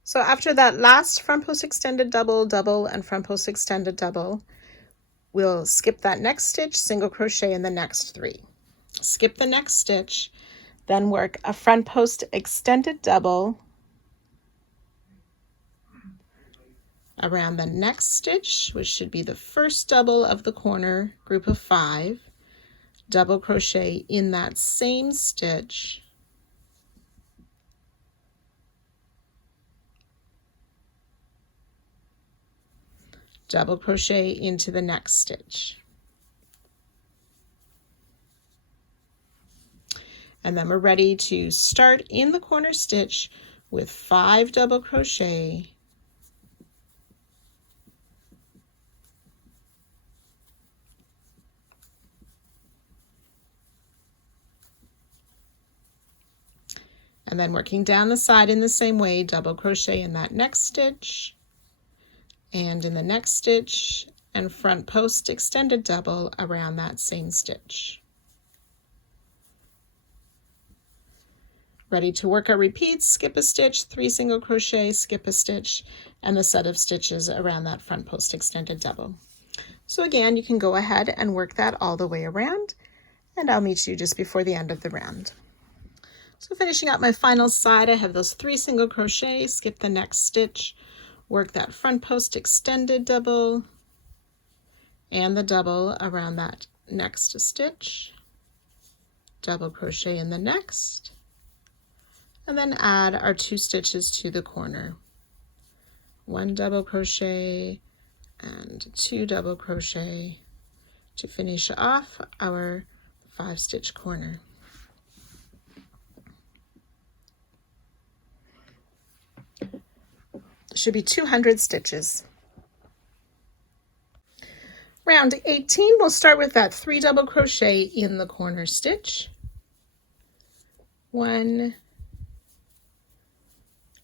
So after that last front post extended double, double, and front post extended double, we'll skip that next stitch, single crochet in the next 3. Skip the next stitch, then work a front post extended double around the next stitch, which should be the first double of the corner group of 5, double crochet in that same stitch, double crochet into the next stitch. And then we're ready to start in the corner stitch with 5 double crochet, and then working down the side in the same way, double crochet in that next stitch and in the next stitch, and front post extended double around that same stitch. Ready to work our repeats, skip a stitch, 3 single crochet, skip a stitch, and the set of stitches around that front post extended double. So again, you can go ahead and work that all the way around, and I'll meet you just before the end of the round. So finishing up my final side, I have those 3 single crochet, skip the next stitch, work that front post extended double and the double around that next stitch, double crochet in the next, and then add our 2 stitches to the corner. 1 double crochet and 2 double crochet to finish off our 5-stitch corner. Should be 200 stitches. Round 18, we'll start with that 3 double crochet in the corner stitch. 1,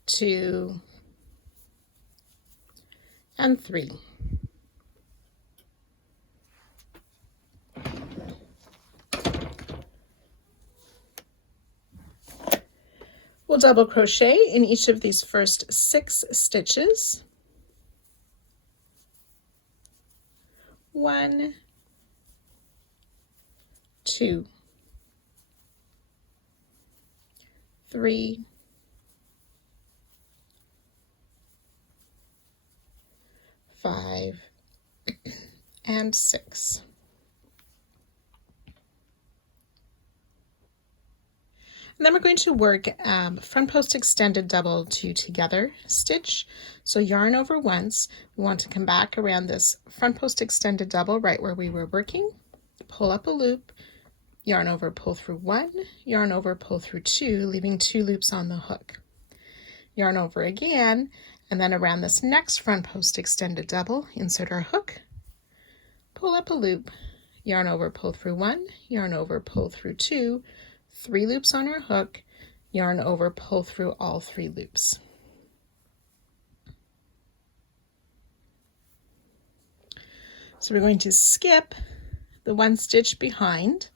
2, and 3. We'll double crochet in each of these first 6 stitches. 1, 2, 3, 5, and 6. And then we're going to work front post extended double 2 together stitch. So yarn over once. We want to come back around this front post extended double right where we were working, pull up a loop, yarn over, pull through 1, yarn over, pull through 2, leaving 2 loops on the hook. Yarn over again, and then around this next front post extended double, insert our hook, pull up a loop, yarn over, pull through 1, yarn over, pull through 2, 3 loops on our hook, yarn over, pull through all 3 loops. So we're going to skip the 1 stitch behind,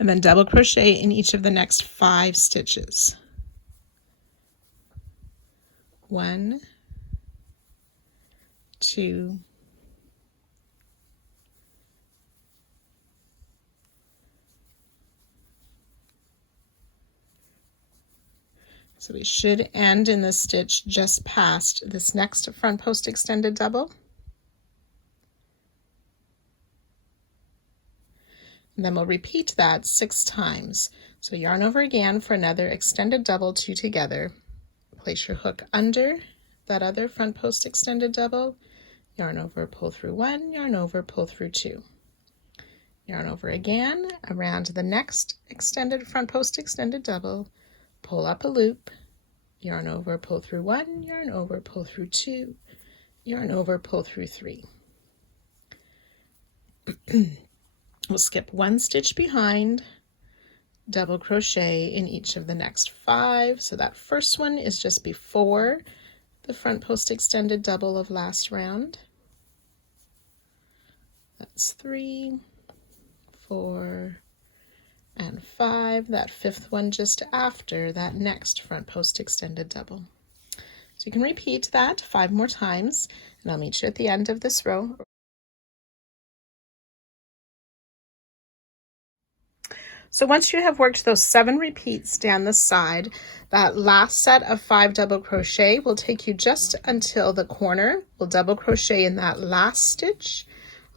and then double crochet in each of the next 5 stitches. 1, 2, 3. So we should end in the stitch just past this next front post extended double. And then we'll repeat that 6 times. So yarn over again for another extended double 2 together. Place your hook under that other front post extended double, yarn over, pull through 1, yarn over, pull through 2. Yarn over again around the next extended front post extended double, pull up a loop, yarn over, pull through 1, yarn over, pull through 2, yarn over, pull through 3. We'll skip 1 stitch behind, double crochet in each of the next 5. So that first one is just before the front post extended double of last round. That's 3, 4, and 5. That 5th one just after that next front post extended double. So you can repeat that 5 more times, and I'll meet you at the end of this row. So once you have worked those 7 repeats down the side, that last set of 5 double crochet will take you just until the corner. We'll double crochet in that last stitch,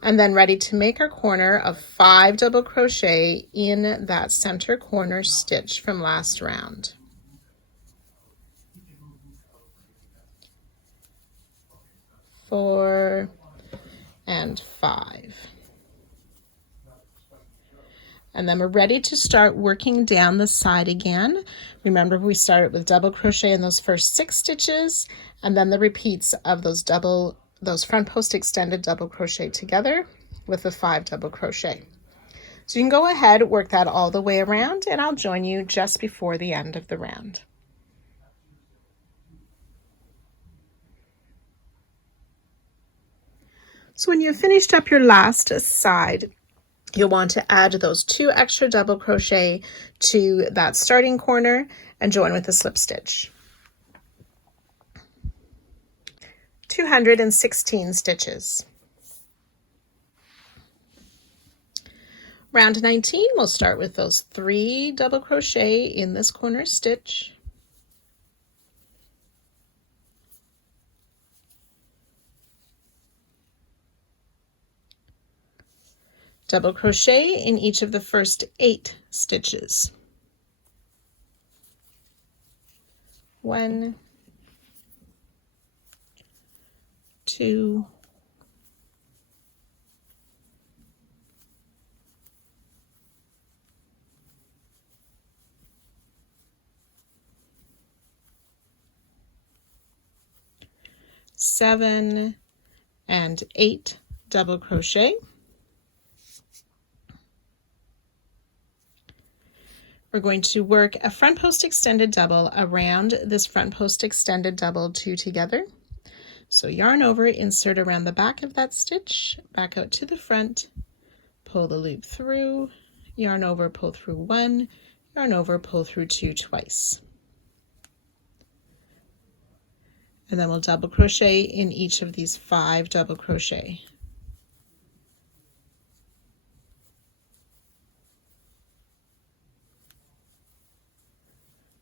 and then ready to make our corner of 5 double crochet in that center corner stitch from last round. Four and 5. And then we're ready to start working down the side again. Remember, we started with double crochet in those first 6 stitches, and then the repeats of those front post extended double crochet together with the 5 double crochet. So you can go ahead, work that all the way around, and I'll join you just before the end of the round. So when you've finished up your last side, you'll want to add those 2 extra double crochet to that starting corner and join with a slip stitch. 216 stitches. Round 19, we'll start with those 3 double crochet in this corner stitch. Double crochet in each of the first 8 stitches. 1, 2, 7 and 8 double crochet. We're going to work a front post extended double around this front post extended double 2 together. So yarn over, insert around the back of that stitch, back out to the front, pull the loop through, yarn over, pull through 1, yarn over, pull through 2 twice. And then we'll double crochet in each of these 5 double crochet.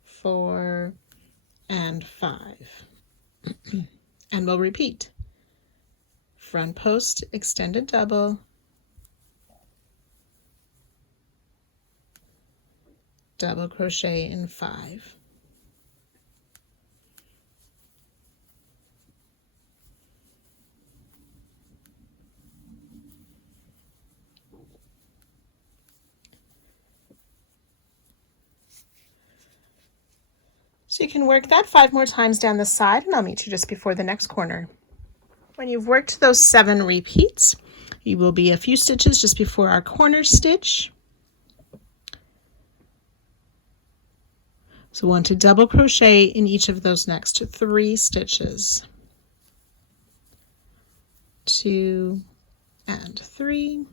4 and 5. And we'll repeat. Front post extended double, double crochet in 5. So you can work that 5 more times down the side, and I'll meet you just before the next corner. When you've worked those 7 repeats, you will be a few stitches just before our corner stitch. So want to double crochet in each of those next 3 stitches. 2 and 3.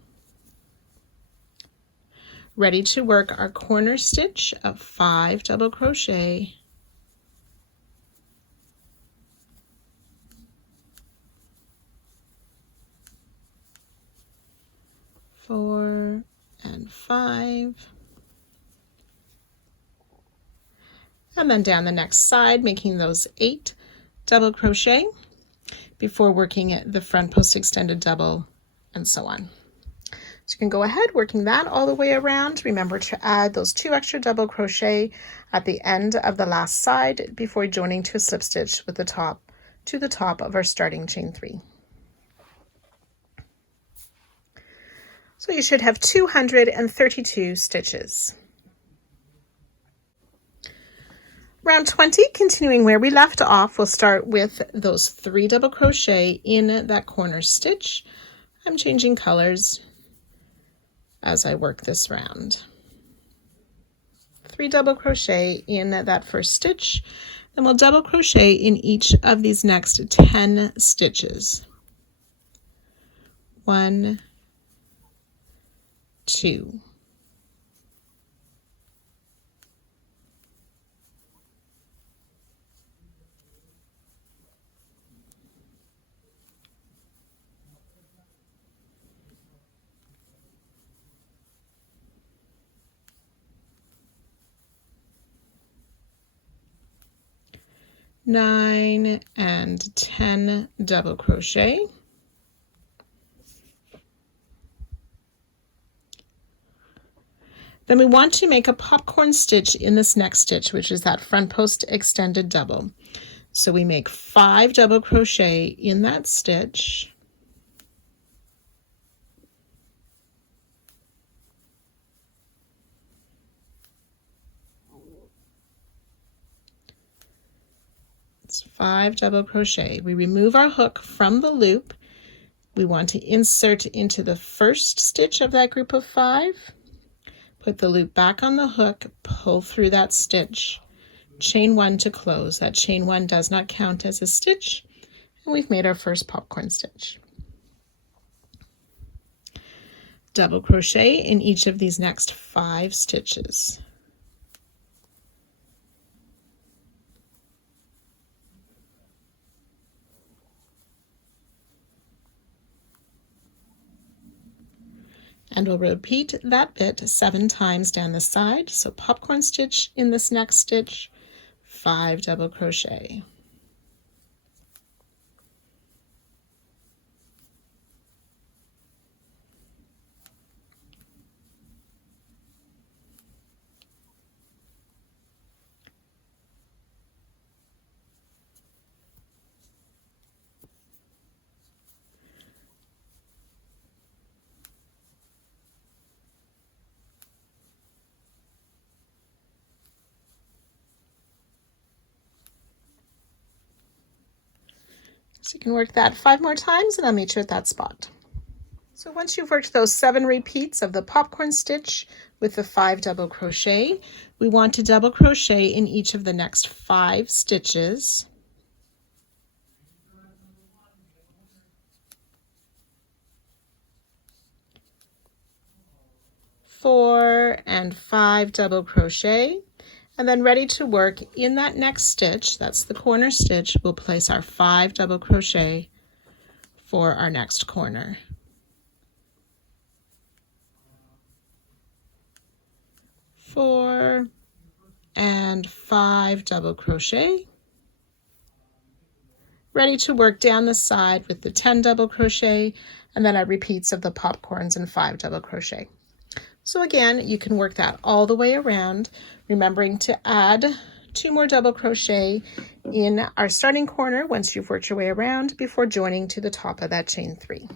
Ready to work our corner stitch of 5 double crochet. 4 and 5, and then down the next side, making those 8 double crochet before working the front post extended double, and so on. So you can go ahead working that all the way around. Remember to add those 2 extra double crochet at the end of the last side before joining to a slip stitch with the top to the top of our starting chain 3. So you should have 232 stitches. Round 20, continuing where we left off, we'll start with those 3 double crochet in that corner stitch. I'm changing colors. as I work this round. 3 double crochet in that first stitch, then we'll double crochet in each of these next 10 stitches. 1, 2, 9 and 10 double crochet. Then we want to make a popcorn stitch in this next stitch, which is that front post extended double. So we make 5 double crochet in that stitch. It's 5 double crochet. We remove our hook from the loop. We want to insert into the first stitch of that group of 5. Put the loop back on the hook, pull through that stitch, chain 1 to close. That chain 1 does not count as a stitch, and we've made our first popcorn stitch. Double crochet in each of these next 5 stitches. And we'll repeat that bit 7 times down the side. So popcorn stitch in this next stitch, 5 double crochet. So you can work that 5 more times and I'll meet you at that spot. So once you've worked those 7 repeats of the popcorn stitch with the 5 double crochet, we want to double crochet in each of the next 5 stitches. Four and 5 double crochet, and then ready to work in that next stitch, that's the corner stitch, we'll place our 5 double crochet for our next corner. 4 and 5 double crochet. Ready to work down the side with the 10 double crochet, and then our repeats of the popcorns and 5 double crochet. So again, you can work that all the way around, remembering to add 2 more double crochet in our starting corner once you've worked your way around before joining to the top of that chain 3.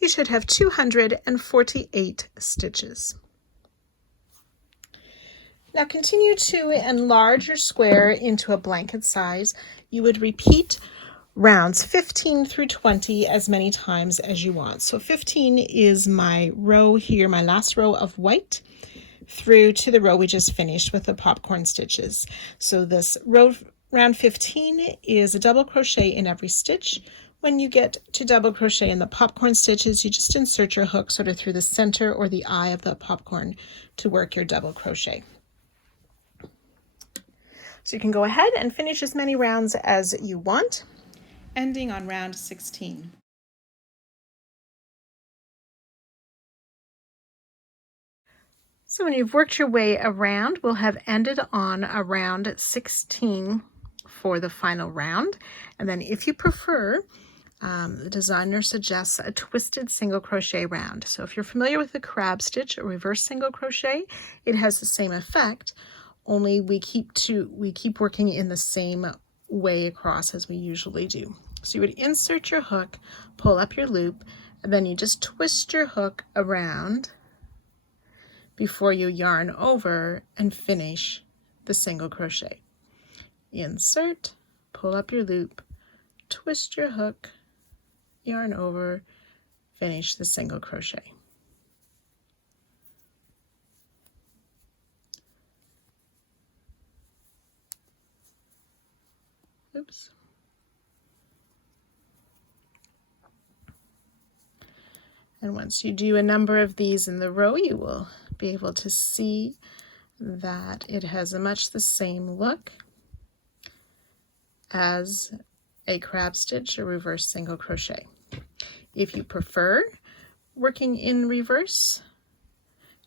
You should have 248 stitches. Now continue to enlarge your square into a blanket size. You would repeat rounds 15 through 20 as many times as you want. So 15 is my row here, my last row of white, through to the row we just finished with the popcorn stitches. So this round 15 is a double crochet in every stitch. When you get to double crochet in the popcorn stitches, you just insert your hook sort of through the center or the eye of the popcorn to work your double crochet. So you can go ahead and finish as many rounds as you want, ending on round 16. So when you've worked your way around, we'll have ended on around 16 for the final round. And then if you prefer, the designer suggests a twisted single crochet round. So if you're familiar with the crab stitch or reverse single crochet, it has the same effect, only we keep working in the same way across as we usually do. So you would insert your hook, pull up your loop, and then you just twist your hook around before you yarn over and finish the single crochet. Insert, pull up your loop, twist your hook, yarn over, finish the single crochet. Oops. And once you do a number of these in the row, you will be able to see that it has much the same look as a crab stitch or reverse single crochet. If you prefer working in reverse,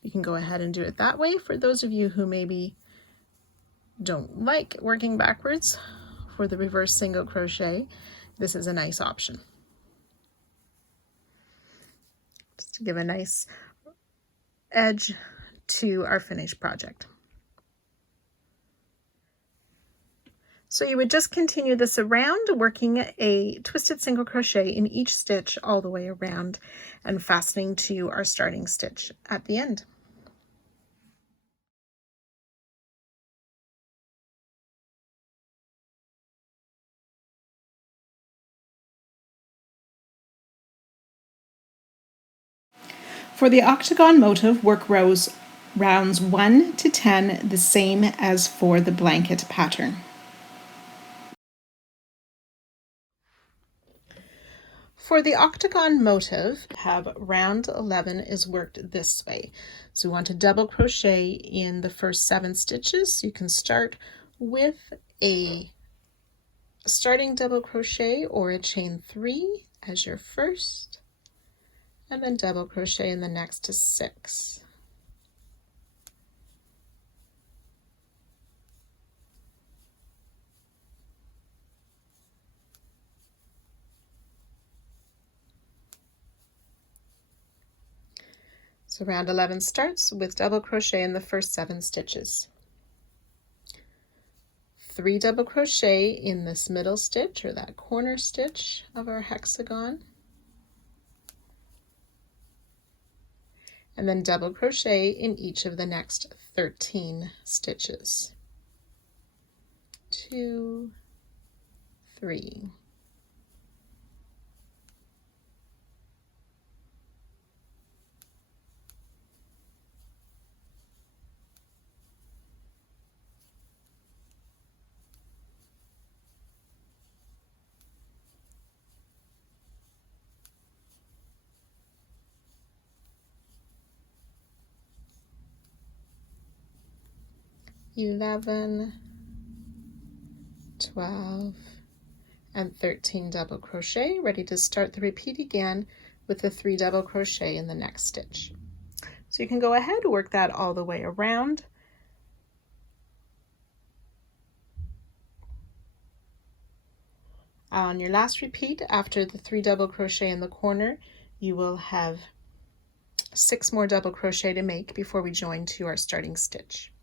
you can go ahead and do it that way. For those of you who maybe don't like working backwards for the reverse single crochet, this is a nice option. Just to give a nice edge to our finished project. So you would just continue this around, working a twisted single crochet in each stitch all the way around and fastening to our starting stitch at the end. For the octagon motif, work rounds 1 to 10 the same as for the blanket pattern. For the octagon motif, have round 11 is worked this way. So we want to double crochet in the first 7 stitches. You can start with a starting double crochet or a chain 3 as your first, and then double crochet in the next to 6. So round 11 starts with double crochet in the first 7 stitches. 3 double crochet in this middle stitch or that corner stitch of our hexagon. And then double crochet in each of the next 13 stitches. 2, 3. $11, $12, and 13 double crochet, ready to start the repeat again with the 3 double crochet in the next stitch. So you can go ahead and work that all the way around. On your last repeat, after the 3 double crochet in the corner, you will have 6 more double crochet to make before we join to our starting stitch.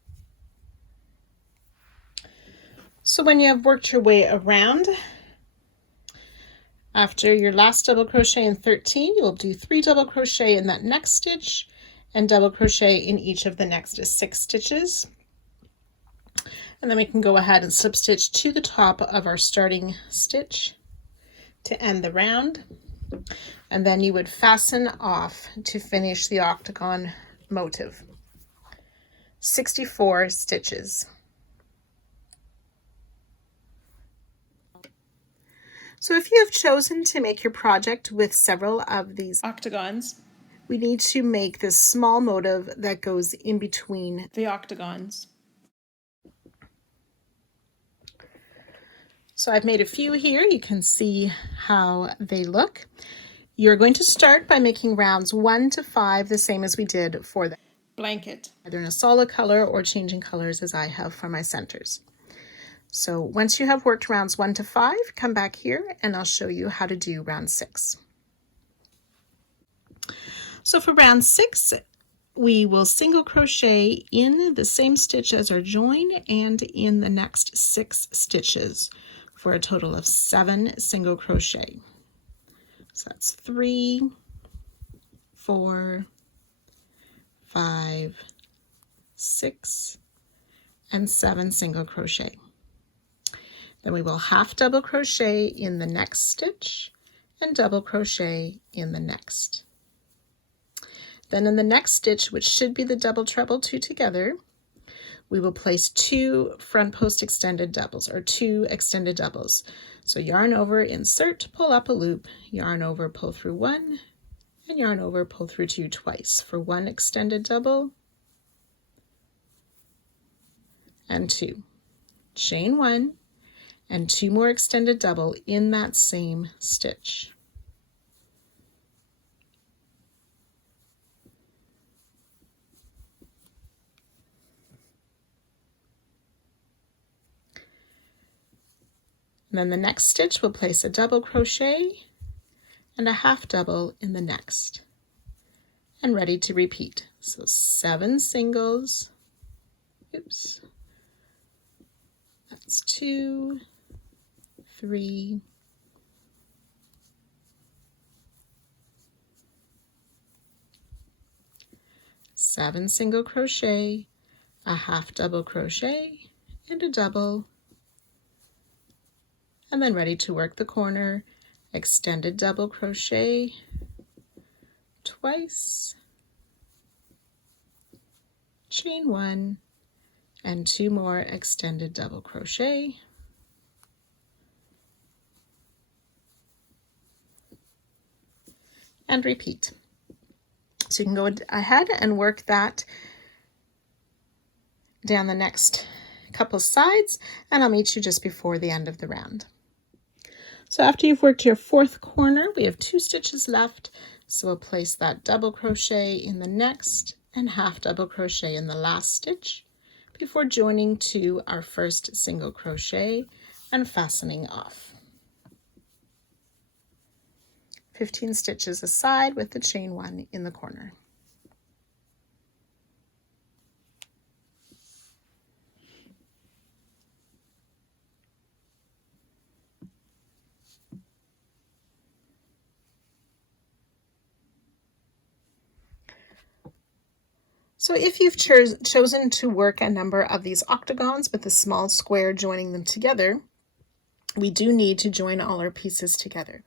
So when you have worked your way around, after your last double crochet in 13, you will do 3 double crochet in that next stitch and double crochet in each of the next 6 stitches. And then we can go ahead and slip stitch to the top of our starting stitch to end the round. And then you would fasten off to finish the octagon motif. 64 stitches. So if you have chosen to make your project with several of these octagons, we need to make this small motif that goes in between the octagons. So I've made a few here. You can see how they look. You're going to start by making rounds 1 to 5 the same as we did for the blanket, either in a solid color or changing colors as I have for my centers. So once you have worked rounds 1 to 5, come back here and I'll show you how to do round 6. So for round 6, we will single crochet in the same stitch as our join and in the next 6 stitches for a total of 7 single crochet. So that's 3, 4, 5, 6, and 7 single crochet. Then we will half double crochet in the next stitch and double crochet in the next. Then in the next stitch, which should be the double treble 2 together, we will place 2 front post extended doubles, or 2 extended doubles. So yarn over, insert, pull up a loop, yarn over, pull through 1, and yarn over, pull through 2 twice for 1 extended double and 2. Chain 1 and 2 more extended double in that same stitch. And then the next stitch, we'll place a double crochet and a half double in the next, and ready to repeat. So 7 singles, oops, that's 2, 3, 7 single crochet, a half double crochet, and a double, and then ready to work the corner, extended double crochet twice, chain 1, and 2 more extended double crochet, and repeat. So you can go ahead and work that down the next couple sides, and I'll meet you just before the end of the round. So after you've worked your 4th corner, we have 2 stitches left. So we'll place that double crochet in the next and half double crochet in the last stitch before joining to our first single crochet and fastening off. 15 stitches aside with the chain 1 in the corner. So if you've chosen to work a number of these octagons with a small square joining them together, we do need to join all our pieces together.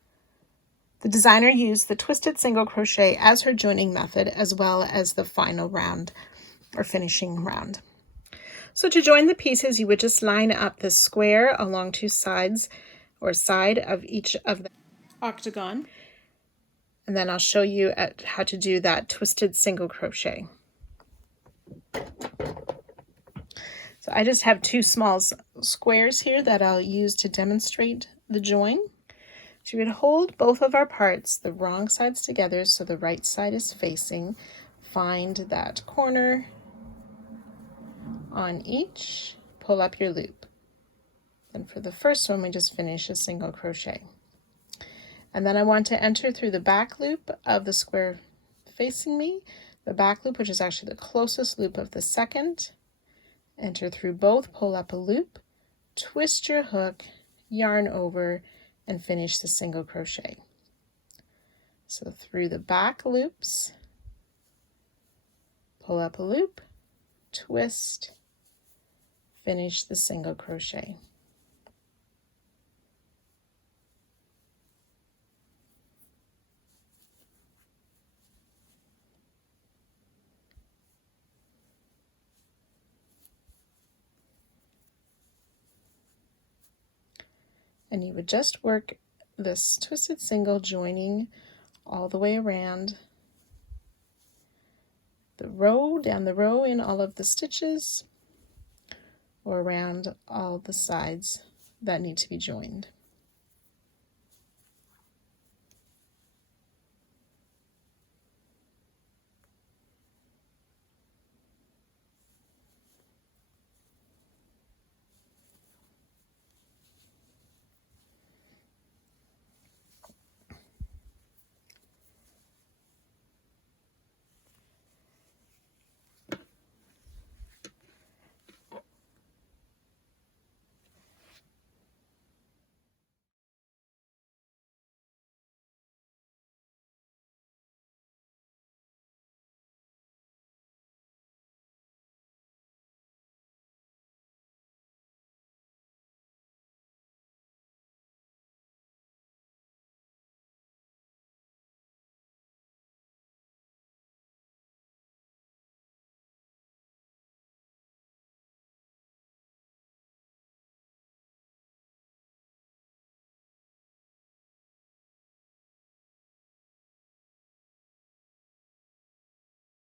The designer used the twisted single crochet as her joining method, as well as the final round or finishing round. So to join the pieces, you would just line up the square along 2 sides or side of each of the octagon, and then I'll show you how to do that twisted single crochet. So I just have 2 small squares here that I'll use to demonstrate the join. So you would hold both of our parts, the wrong sides together, so the right side is facing. Find that corner on each, pull up your loop. And for the first one, we just finish a single crochet. And then I want to enter through the back loop of the square facing me, the back loop, which is actually the closest loop of the second. Enter through both, pull up a loop, twist your hook, yarn over, and finish the single crochet. So through the back loops, pull up a loop, twist, finish the single crochet. And you would just work this twisted single, joining all the way around the row, down the row in all of the stitches, or around all the sides that need to be joined.